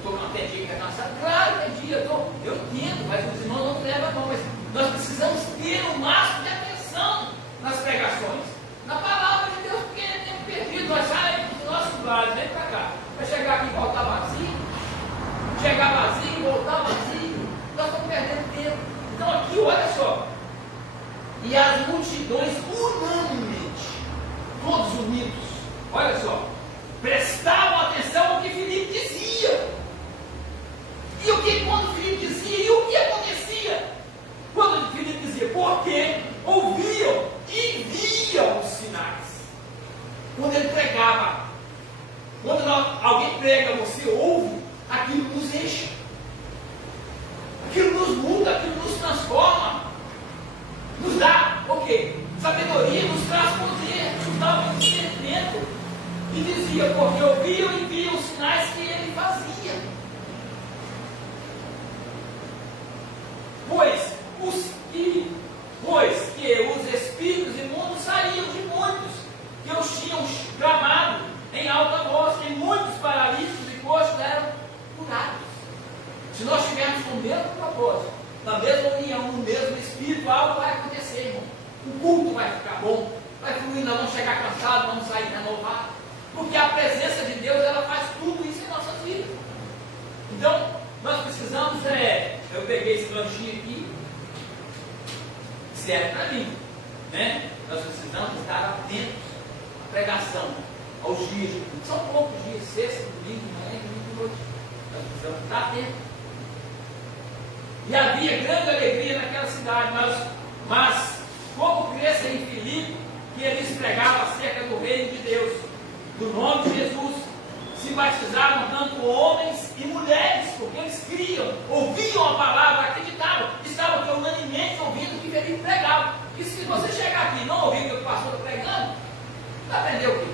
estou com até dia que está cansado, claro, tem dia, eu entendo, mas os irmãos não levam mal, mas nós precisamos ter o máximo de atenção nas pregações, na palavra de Deus, porque ele tem perdido, nós saímos do nosso lugar, vem para cá, vai chegar aqui e voltar vazio, chegar vazio, voltar vazio, nós estamos perdendo tempo. Então aqui, olha só, e as multidões unanimemente, todos unidos, olha só, prestavam atenção ao que Filipe dizia. E o que quando Filipe dizia, e o que acontecia? Quando Filipe dizia, porque ouviam e viam os sinais. Quando ele pregava, quando alguém prega, você ouve, aquilo nos enche, aquilo nos muda, aquilo nos transforma, nos dá o quê? Sabedoria, nos traz poder, nos dá um discernimento. E dizia, porque ouviam e viam os sinais que ele fazia. Pois que os espíritos imundos saíam de muitos, que os tinham clamado em alta voz, que muitos paralíticos e coxos eram curados. Se nós tivermos o mesmo propósito, na mesma união, no mesmo espírito, algo vai acontecer, irmão. O culto vai ficar bom, vai fluir, nós vamos chegar cansados, vamos sair renovados, porque a presença de Deus, ela faz tudo isso em nossas vidas. Então, nós precisamos, eu peguei esse lanchinho aqui, serve para mim, né? Nós precisamos estar atentos à pregação, aos dias de culto. São poucos dias, sexta, domingo, manhã, domingo e noite. Nós precisamos estar atentos. E havia grande alegria naquela cidade, mas como cresça em Filipe, que eles pregavam acerca do reino de Deus, do nome de Jesus, se batizaram tanto homens e mulheres, porque eles criam, ouviam a palavra, acreditavam, estavam unanimemente ouvindo o que Filipe pregava. E se você chegar aqui e não ouvir o que o pastor está pregando, vai aprender o quê?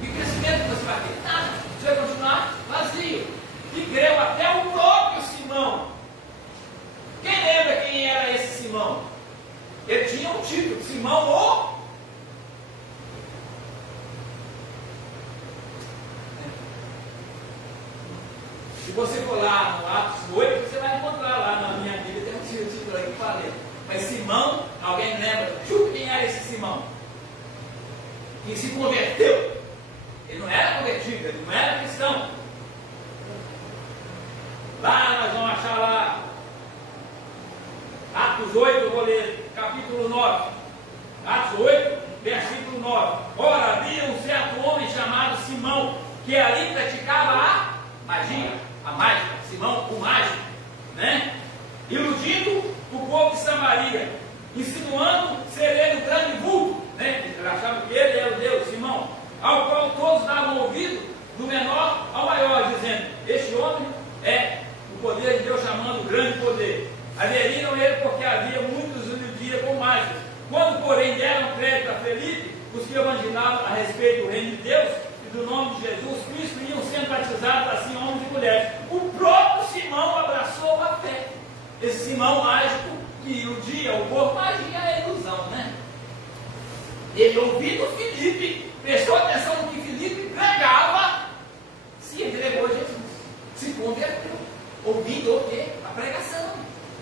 Que crescimento que você vai ter? Nada. Você vai continuar vazio. E creu até o próprio Simão. Quem lembra quem era esse Simão? Ele tinha um título, Simão o... Se você for lá no Atos 8, você vai encontrar lá na minha Bíblia, tem um título aí que falei. Mas Simão, alguém lembra? Chuta quem era esse Simão? Que se converteu. Ele não era convertido, ele não era cristão. Lá nós vamos achar lá, Atos 8, eu vou ler, capítulo 9. Atos 8, versículo 9. Ora, havia um certo homem chamado Simão, que ali praticava a magia, a mágica, Simão o mágico, né? Iludindo o povo de Samaria, insinuando ser ele o grande vulto, né? Eles achavam que ele era o Deus, Simão, ao qual todos davam ouvido, do menor ao maior, dizendo, este homem é o poder de Deus, chamando o grande poder. Aderiram ele porque havia muitos iludidos com mágicas. Quando, porém, deram crédito a Felipe, os que imaginavam a respeito do reino de Deus e do nome de Jesus Cristo iam sendo batizados, assim homens e mulheres. O próprio Simão abraçou a fé. Esse Simão mágico que o dia, o corpo, magia é ilusão, né? Ele, ouvindo Filipe, prestou atenção no que Filipe pregava, se entregou a Jesus, se converteu, ouvindo o quê? A pregação.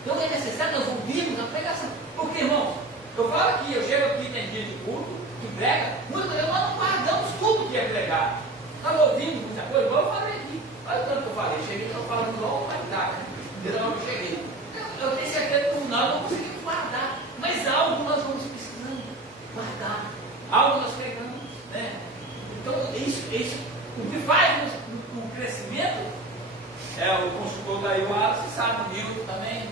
Então é necessário nós ouvirmos a pregação. Porque, irmão, eu falo aqui, eu chego aqui, tem dia de culto, que prega, muitas vezes nós não guardamos tudo que é pregado. Estava ouvindo muita coisa, igual eu falei aqui. Olha o tanto que eu falei, cheguei, estou falando igual vai dar, né? Desde onde eu cheguei. Eu tenho certeza que nós não conseguimos guardar, mas algo nós vamos precisando guardar, algo nós pregamos, né? Então, isso, o que faz no crescimento, o consultor da Ioara, você sabe, o Nilton também,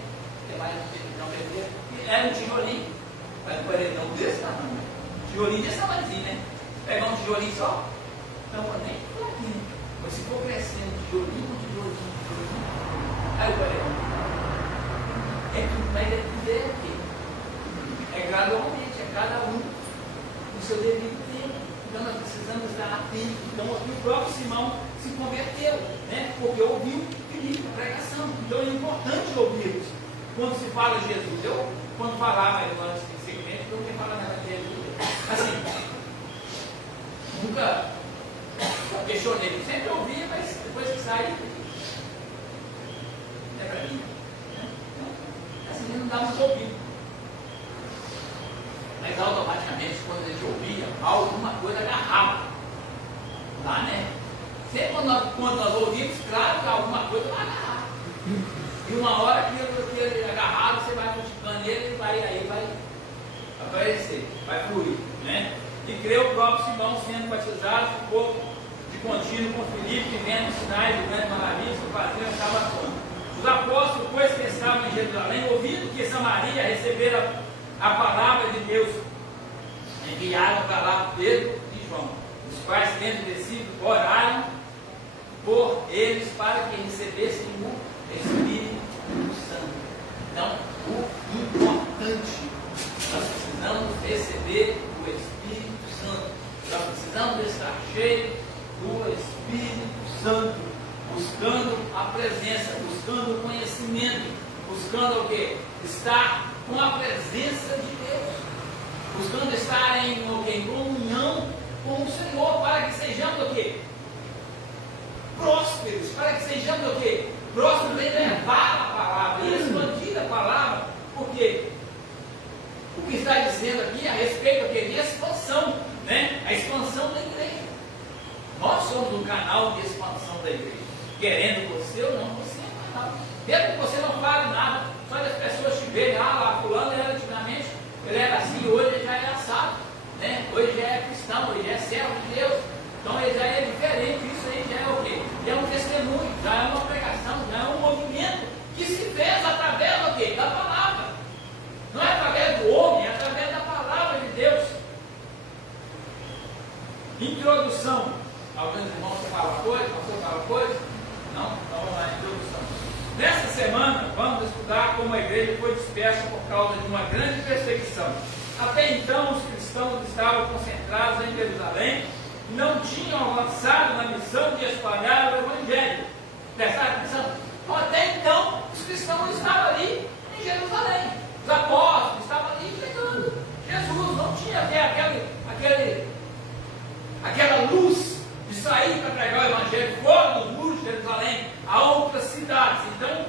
tem mais não perder, era um tijolinho, mas um paredão desse tamanho, tijolinho desse tamanhozinho, né? Pegar um tijolinho só, então nem por aqui, né? Mas se for crescendo, tijolinho, aí o paredão. Mas é tudo é o quê? É gradualmente, é cada um no seu devido tempo. Então nós precisamos estar atentos. Então aqui o próprio Simão se converteu, né? Porque ouviu Filipe, a pregação. Então é importante ouvirmos. Quando se fala de Jesus, eu, quando falar mais antes de segmento, eu não tenho falar nada de Jesus. Assim, nunca questionei, sempre ouvia, mas depois que sai, é para mim. Assim, não dá muito ouvido. Mas automaticamente, quando a gente ouvia, alguma coisa agarrava lá, né? Sempre quando nós ouvimos, claro que alguma coisa vai agarrar. E uma hora que ele agarrado, você vai multiplicando ele, aí vai aparecer, vai fluir, né? E creu o próprio Simão sendo batizado, ficou de contínuo com Filipe, vendo sinais de grandes maravilhas que faziam, estava atuando. Os apóstolos, pois que estavam em Jerusalém, ouvindo que Samaria recebera a palavra de Deus, enviaram para lá Pedro e João, os quais, tendo descido, oraram por eles para que recebessem o Espírito Santo. Então, o importante, nós precisamos receber o Espírito Santo. Nós precisamos estar cheios do Espírito Santo, buscando a presença, buscando o conhecimento, buscando o quê? Estar com a presença de Deus, buscando estar em comunhão com o Senhor, para que sejamos o quê? Prósperos, para que sejamos o quê? Prósperos em levar a palavra, e expandir a palavra, porque o que está dizendo aqui a respeito de expansão, né? A expansão da igreja. Nós somos um canal de expansão da igreja. Querendo você ou não, você é um canal. Mesmo que você não fale nada, só as pessoas te verem, lá, fulano era antigamente, ele era assim, hoje ele já é assado, né? Hoje já é cristão, hoje já é servo de Deus. Então ele já é diferente, isso aí já é o quê? Já é um testemunho, já é uma pregação, já é um movimento que se fez através do quê? Da palavra. Não é através do homem, é através da palavra de Deus. Introdução. Alguns irmãos você fala coisa, você fala coisa? Não? Então vamos lá, introdução. Nesta semana, vamos estudar como a igreja foi dispersa por causa de uma grande perseguição. Até então, os cristãos estavam concentrados em Jerusalém e não tinham avançado na missão de espalhar o Evangelho. Prestaram atenção? Então, até então, os cristãos estavam ali em Jerusalém. Os apóstolos estavam ali pregando Jesus. Não tinha aquela luz de sair para pregar o Evangelho fora dos muros de Jerusalém, a outras cidades. Então,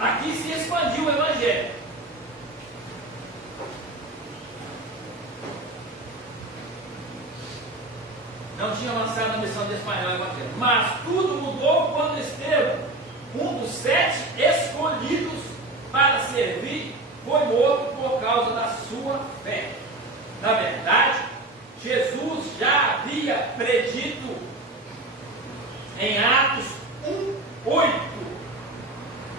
aqui se expandiu o Evangelho. Não tinha avançado na missão de espalhar o Evangelho. Mas tudo mudou quando Estevão, um dos 7 escolhidos para servir, foi morto por causa da sua fé. Na verdade, Jesus já havia predito em Atos 1:8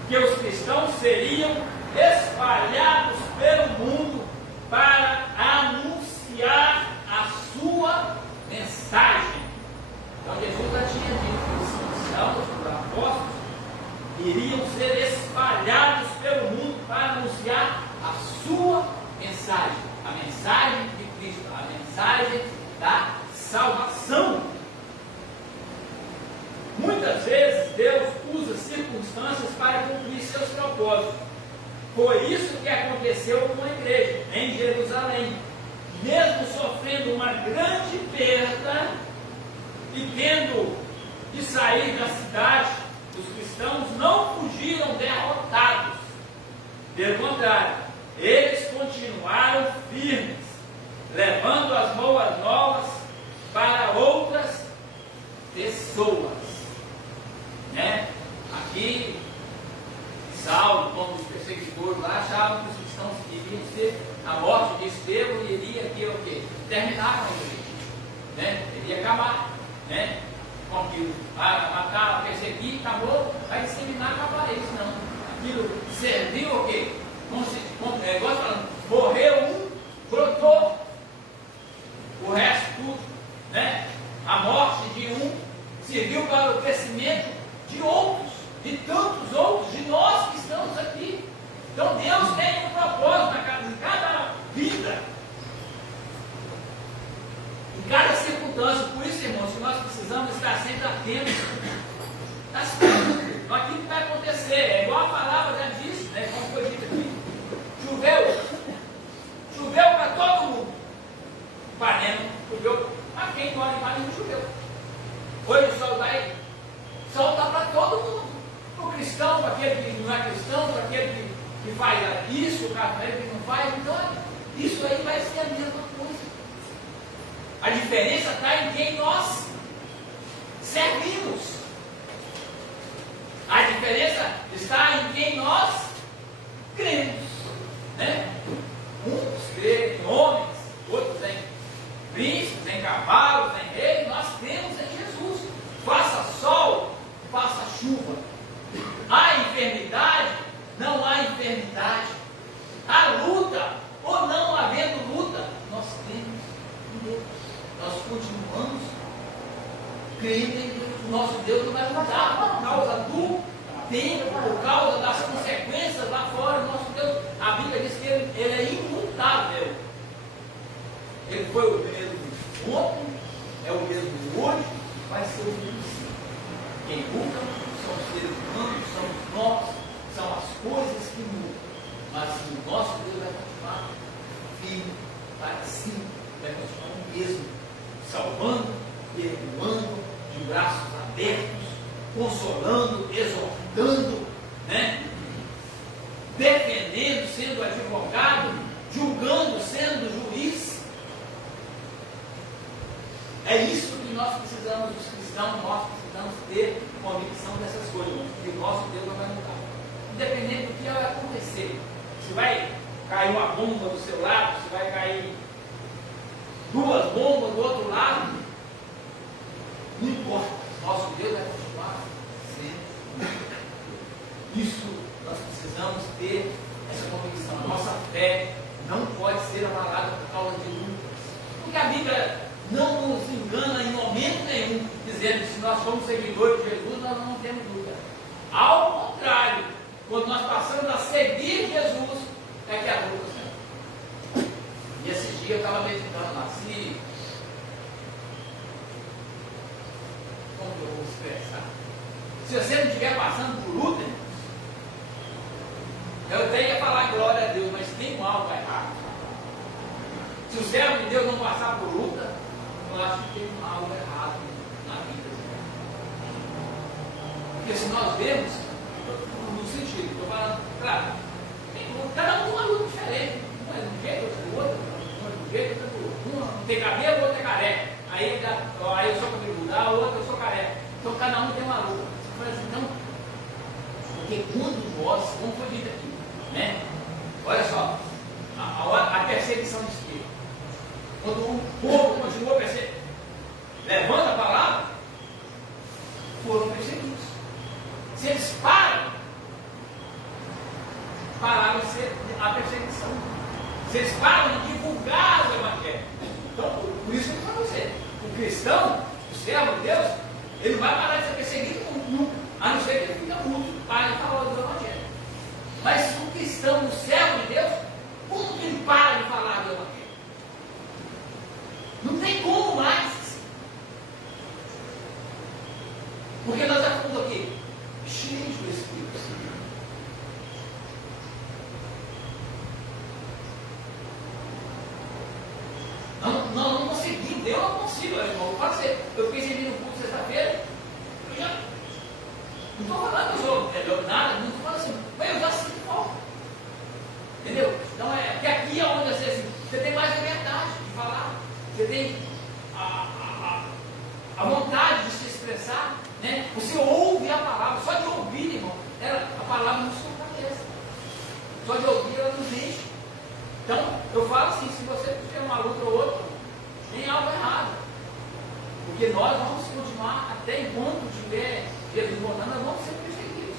que os cristãos seriam espalhados pelo mundo para anunciar a sua mensagem. Então Jesus já tinha dito que os cristãos, os apóstolos, iriam ser espalhados pelo mundo para anunciar a sua mensagem, a mensagem de Cristo, a mensagem da salvação. Muitas vezes Deus usa circunstâncias para cumprir seus propósitos. Foi isso que aconteceu com a igreja em Jerusalém. Mesmo sofrendo uma grande perda e tendo de sair da cidade, os cristãos não fugiram derrotados. Pelo contrário, eles continuaram firmes, levando as boas novas para outras pessoas. Né? Aqui, Saulo, como os perseguidores lá, achavam que os cristãos iriam ser a morte de Estevão e iria aqui o quê? Terminar com a igreja. Né? Iria acabar. Né? Com aquilo, matar, perseguir, acabou, vai disseminar, acabar isso. Não. Aquilo serviu o quê? Igual falando, morreu um, brotou o resto tudo. Né? A morte de um serviu para o crescimento de outros, de tantos outros, de nós que estamos aqui. Então Deus tem um propósito em cada vida, em cada circunstância. Por isso, irmãos, que nós precisamos estar sempre atentos às coisas, àquilo que vai acontecer. É igual a palavra já disse, né, como foi dito aqui. Choveu para todo mundo. Ipanema choveu, mas quem mora em Ipanema não choveu. Hoje o sol está para todo mundo. Para o cristão, para aquele que não é cristão, para aquele que faz isso, para aquele que não faz. Então, isso aí vai ser a mesma coisa. A diferença está em quem nós servimos. A diferença está em quem nós cremos. Né? Uns creem em homens, outros em príncipes, em cavalos, em reis. Nós cremos em Jesus. Faça sol, faça chuva. Há enfermidade, não há enfermidade. Há luta, ou não havendo luta, nós cremos em Deus. Nós continuamos crendo em Deus. O nosso Deus não vai mudar por causa do tempo, por causa das consequências lá fora. O nosso Deus, a Bíblia diz que ele é imutável. Ele foi o mesmo ontem, é o mesmo hoje, vai ser o mesmo sempre. Quem muda são os seres humanos, somos nós, são as coisas que mudam. Mas o nosso Deus vai continuar firme, para sempre, vai continuar o mesmo, salvando, perdoando, de braços abertos, consolando, exortando, né? Defendendo, sendo advogado, julgando, sendo juiz. É isso que nós precisamos, os cristãos, nós precisamos ter convicção dessas coisas, que o nosso Deus não vai mudar. Independente do que vai acontecer, se vai cair uma bomba do seu lado, se vai cair duas bombas do outro lado, não importa, nosso Deus vai continuar sendo. Isso nós precisamos ter essa convicção. A nossa fé não pode ser abalada por causa de lutas, porque a Bíblia não nos engana em momento nenhum, dizendo que se nós somos seguidores de Jesus, nós não temos luta. Ao contrário, quando nós passamos a seguir Jesus, é que a luta sai. E esses dias eu estava meditando lá, como que eu vou expressar? Se você não estiver passando por luta, eu tenho que falar glória a Deus, mas tem algo errado. Se o servo de Deus não passar por luta, eu acho que tem algo errado na vida. Porque se nós vemos, no sentido, estou falando, claro, cada um tem uma luta diferente. Um é de um jeito, outro é do outro, um é de um jeito, outro é do outro. Um tem cabelo, o outro é careca. Aí eu sou cabeludo, o outro eu sou careca. Então cada um tem uma luta. Você fala assim, não. Porque quando nós, como foi dito aqui, né? Olha só, a perseguição de Estevão. Quando o povo continuou perseguindo, levando a palavra, foram perseguidos. Se eles pararam a perseguição. Se eles param de divulgar o Evangelho. Então, por isso que eu falo você, o cristão, o servo de Deus, ele vai parar de ser perseguido nunca, a não ser que ele fica mudo, para de falar do Evangelho. Mas o cristão, o servo de Deus, como que ele para de falar do Evangelho? Não tem como mais. Porque nós já fomos aqui, cheios do Espírito Santo. possível, irmão. Pode ser. Eu fiquei sem vir no culto sexta-feira. Eu já. Não estou falando que eu sou melhor nada, não estou falando assim. Mas eu já sinto falta. Entendeu? Então é que aqui é onde você tem mais liberdade de falar. Você tem a vontade de se expressar. Né? Você ouve a palavra. Só de ouvir, irmão, a palavra não se cabeça. Só de ouvir ela nos enche. Então, eu falo assim, se você tiver uma luta ou outra, tem algo errado. Porque nós vamos continuar até enquanto tiver Jesus voltando, nós vamos ser perseguidos.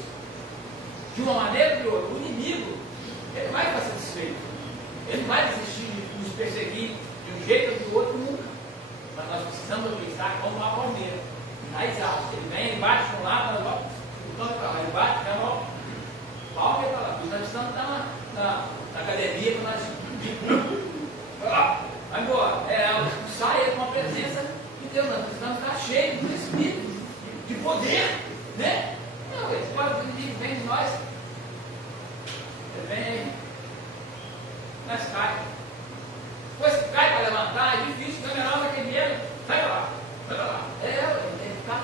De uma maneira ou de outra, o inimigo, ele vai ficar satisfeito. Ele não vai desistir de nos perseguir de um jeito ou de outro nunca. Mas nós precisamos pensar como uma palmeira. Enraizado. Ele vem, ele bate de um lado, nós vamos lutando para lá. Ele bate, já volta. Palmeira para lá. Nós estamos na academia, quando nós vai embora. Sai com a presença de Deus. Nós precisamos estar cheios do Espírito, de poder, né? Não, a espada do inimigo vem de nós. Ele vem aí. Nós cai. Depois que cai para levantar, é difícil, não é melhor naquele medo. Sai para lá, vai para lá. Tem que ficar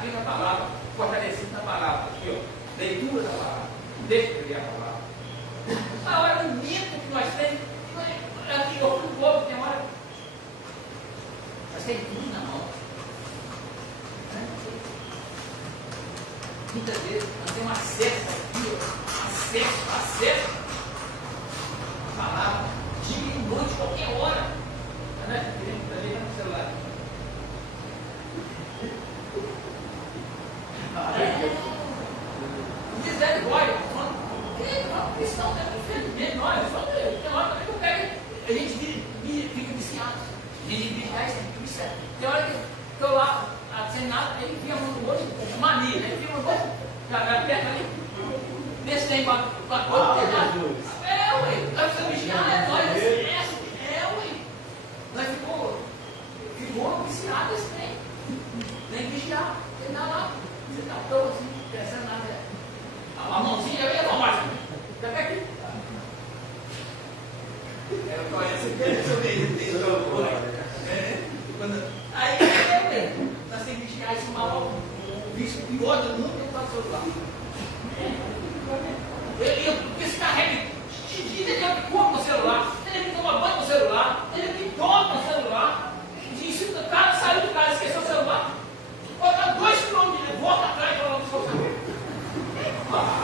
firme na palavra, fortalecido na palavra. Aqui, ó. Leitura da palavra. Deixa eu ler a palavra. A hora do medo que nós temos, aqui, ó, o povo tem hora. Nós temos tudo na mão. Muitas vezes nós temos acesso aqui, ó, acesso à palavra, dia e noite, qualquer hora. Né? Muita gente está no celular. Misericórdia, não cristão, infelizmente, nós, tem hora que eu pego, a gente fica viciado. A gente fica. Tem hora que estou lá, sem nada, aí fica no outro, mania, aí fica no outro, aperta ali, vê se tem uma coisa, tem nada. Ué, nós precisamos vigiar, nós esquece, ué. Nós ficou viciado esse trem. Tem que vigiar, tem nada lá. Você está todo assim, pensando nada. A mãozinha vai levar mais. Pega aqui. Eu conheço aí, nós temos que vigiar esse mal. O vício pior do mundo é o nosso celular. Ele se carrega de dia, ele come no celular, ele toma banho no celular, ele dorme no celular. E se o cara saiu do carro e esqueceu o celular, volta 2 km, volta atrás e fala no seu celular.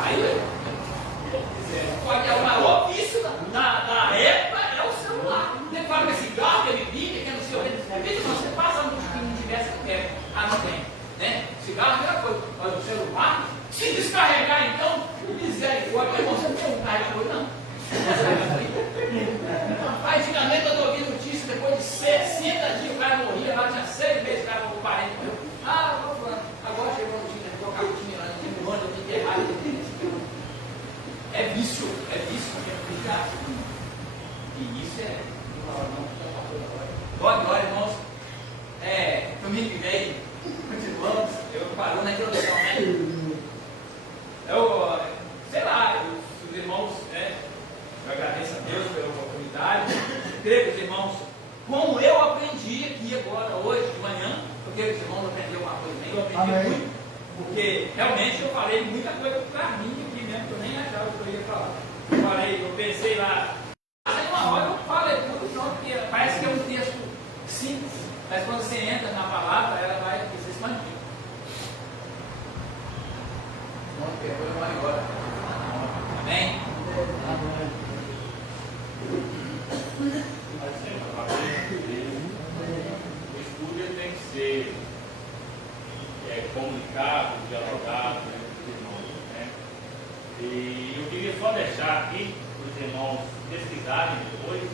Aí, pode é o maior vício da época é o celular. Ele fala que cigarro, que bebida, que não sei o que. Você passa no diversas épocas. Não tem. Né? Cigarro é a mesma coisa. Mas o celular, se descarregar, então, misericórdia, você não tem um carregador, não. Antigamente eu estou ouvindo notícia, depois de 60 dias o cara morria, lá tinha 6 meses o cara morreu, 40 morreu. Agora chegou a notícia, colocar o time lá, no ano, eu tenho que errar, é vício, é viciado. E isso é. Glória, irmãos. Domingo que vem, continuamos, eu parou na introdução, né? Sei lá, os irmãos, né? Eu agradeço a Deus pela oportunidade. Eu creio que os irmãos, como eu aprendi aqui agora, hoje, de manhã, eu creio que os irmãos aprenderam uma coisa bem, eu aprendi muito, porque realmente eu falei muita coisa para mim aqui mesmo, que eu nem achava que eu ia falar. Eu pensei lá, aí uma hora eu falei tudo, porque parece que é um texto simples, mas quando você entra na palavra, ela vai se expandir. Vamos ter, eu vou embora. Amém? O estudo tem que ser comunicado, dialogado entre os irmãos, né? E eu queria só deixar aqui para os irmãos pesquisarem depois, se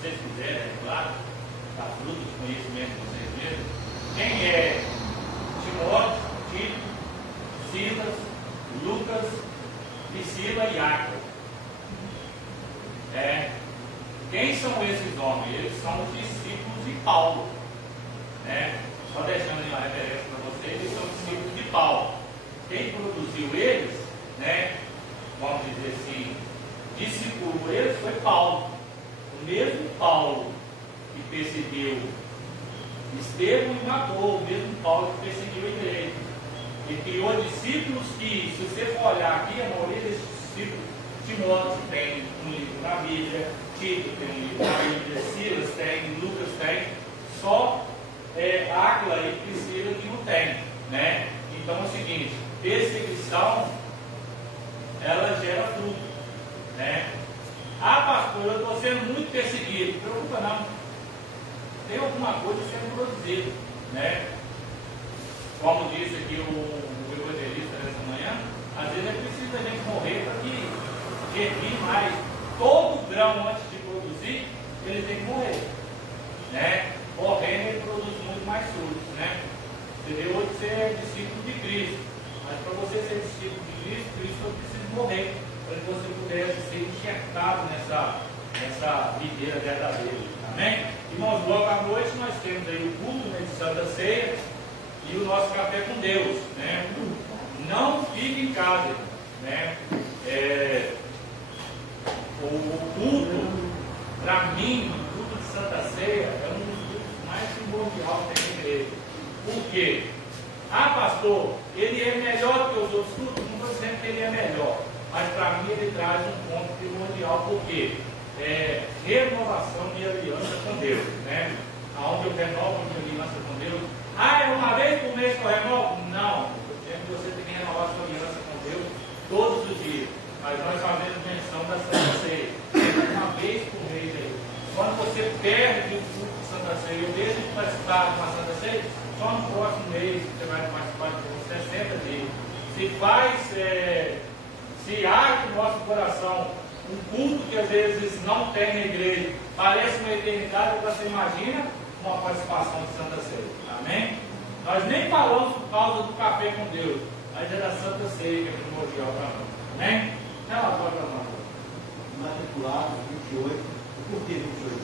vocês quiserem, claro, da fruta de conhecimento de vocês mesmos, quem é Timóteo, Tito, Silas, Lucas, Priscila e Áquila. Quem são esses homens? Eles são os discípulos de Paulo, né? Só deixando aí uma referência para vocês, eles são discípulos de Paulo. Quem produziu eles, né? Vamos dizer assim, discipulou eles foi Paulo. O mesmo Paulo que percebeu Estevão e matou, o mesmo Paulo que perseguiu a igreja. E criou discípulos que, se você for olhar aqui, a maioria desses discípulos, Timóteo tem um livro na Bíblia, Tito tem um livro na Bíblia, Silas tem, Lucas tem, só Áquila e Priscila que não tem, né? Então é o seguinte, perseguição, ela gera fruto, né? Ah, pastor, eu estou sendo muito perseguido. Não preocupa não. Tem alguma coisa sendo produzida, né? Como disse aqui o evangelista nessa manhã, às vezes é preciso a gente morrer para que germine mais. Todo grão antes de produzir, ele tem que morrer, né? Morrendo, ele produz muito mais frutos, né? Entendeu? Hoje você é discípulo de Cristo, mas para você ser discípulo de Cristo, Cristo precisa morrer, para que você pudesse ser enxertado nessa videira verdadeira. Amém? Irmãos, logo à noite nós temos aí o culto, né, de Santa Ceia e o nosso café com Deus, né? Não fique em casa, né? O culto, para mim, o culto de Santa Ceia é um dos cultos mais primordiais da igreja. Por quê? Ah, pastor, ele é melhor que os outros cultos? Não estou dizendo que ele é melhor, mas para mim ele traz um ponto primordial. Por quê? Renovação de aliança com Deus, né? Aonde eu renovo a minha aliança com Deus. Ah, é uma vez por mês que eu renovo? Não, eu tenho que você tem que renovar a sua aliança com Deus todos os dias. Mas nós fazemos menção da Santa Ceia, uma vez por mês aí. Quando você perde o culto de Santa Ceia, eu deixo de participar de uma Santa Ceia, só no próximo mês você vai participar de 60 dias. Se arde no nosso coração um culto que às vezes não tem na igreja, parece uma eternidade, você imagina uma participação de Santa Ceia. Amém? Nós nem falamos por causa do café com Deus, mas é da Santa Ceia que é primordial para nós. Amém? Não, agora para nós. Matriculado 28, por que 28?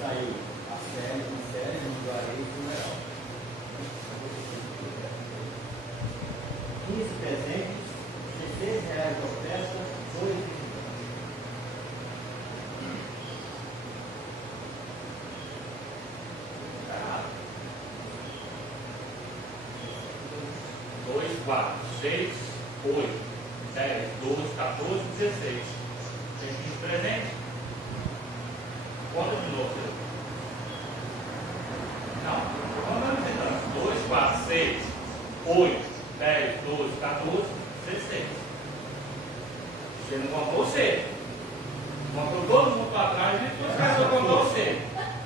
Saiu a série, no areia e funeral. 15 presentes, R$16 de oferta, 2 visitantes. Dois, 4, 6, 8, 10, 12, 14, 16. Tem 15 presentes? Conta de novo. Não, vamos visitando. 2, 4, 6, 8, 10, 12, 14, 16. Você não contou você. Contou todo mundo para trás e depois você contou você.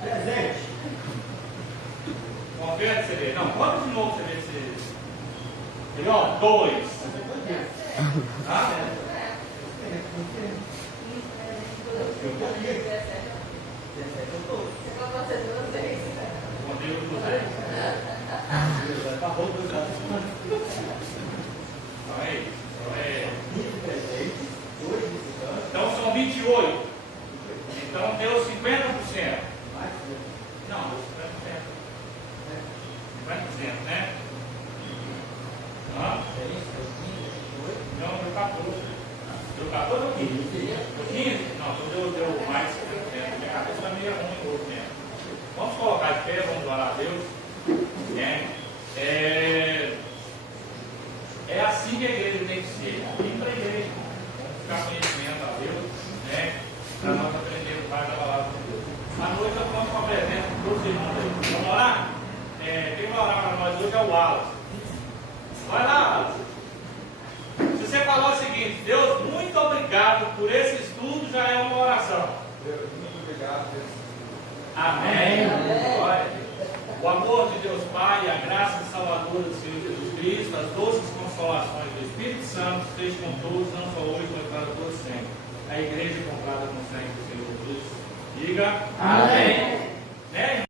Presente. Confere que você vê. Não, conta de novo você vê se. Ele, ó, 2. Ah, contei o 200. Então são 28. Então deu 50%. Não, deu 50%. 50%, né? Não, deu 14. Deu 14 ou 15? Deu 15? Não, deu mais 50%. Minha cabeça está meio ruim hoje mesmo. Vamos colocar de pé, vamos orar a Deus. É assim que a igreja tem que ser. Vem para a igreja. Vamos buscar conhecimento a Deus, né? Para nós aprendermos mais da palavra de Deus. À noite eu vamos com a presença de todos os irmãos aí. Vamos orar? Quem vai orar para nós hoje é o Wallace. Vai lá, Wallace. Se você falar o seguinte: Deus, muito obrigado por esse estudo, já é uma oração. Deus, muito obrigado por esse estudo. Amém. Glória. O amor de Deus Pai, a graça salvadora do Senhor Jesus Cristo, as doces consolações do Espírito Santo, esteja com todos, não só hoje, mas para todos sempre. A igreja comprada com o sangue do Senhor Jesus. Diga amém. Né,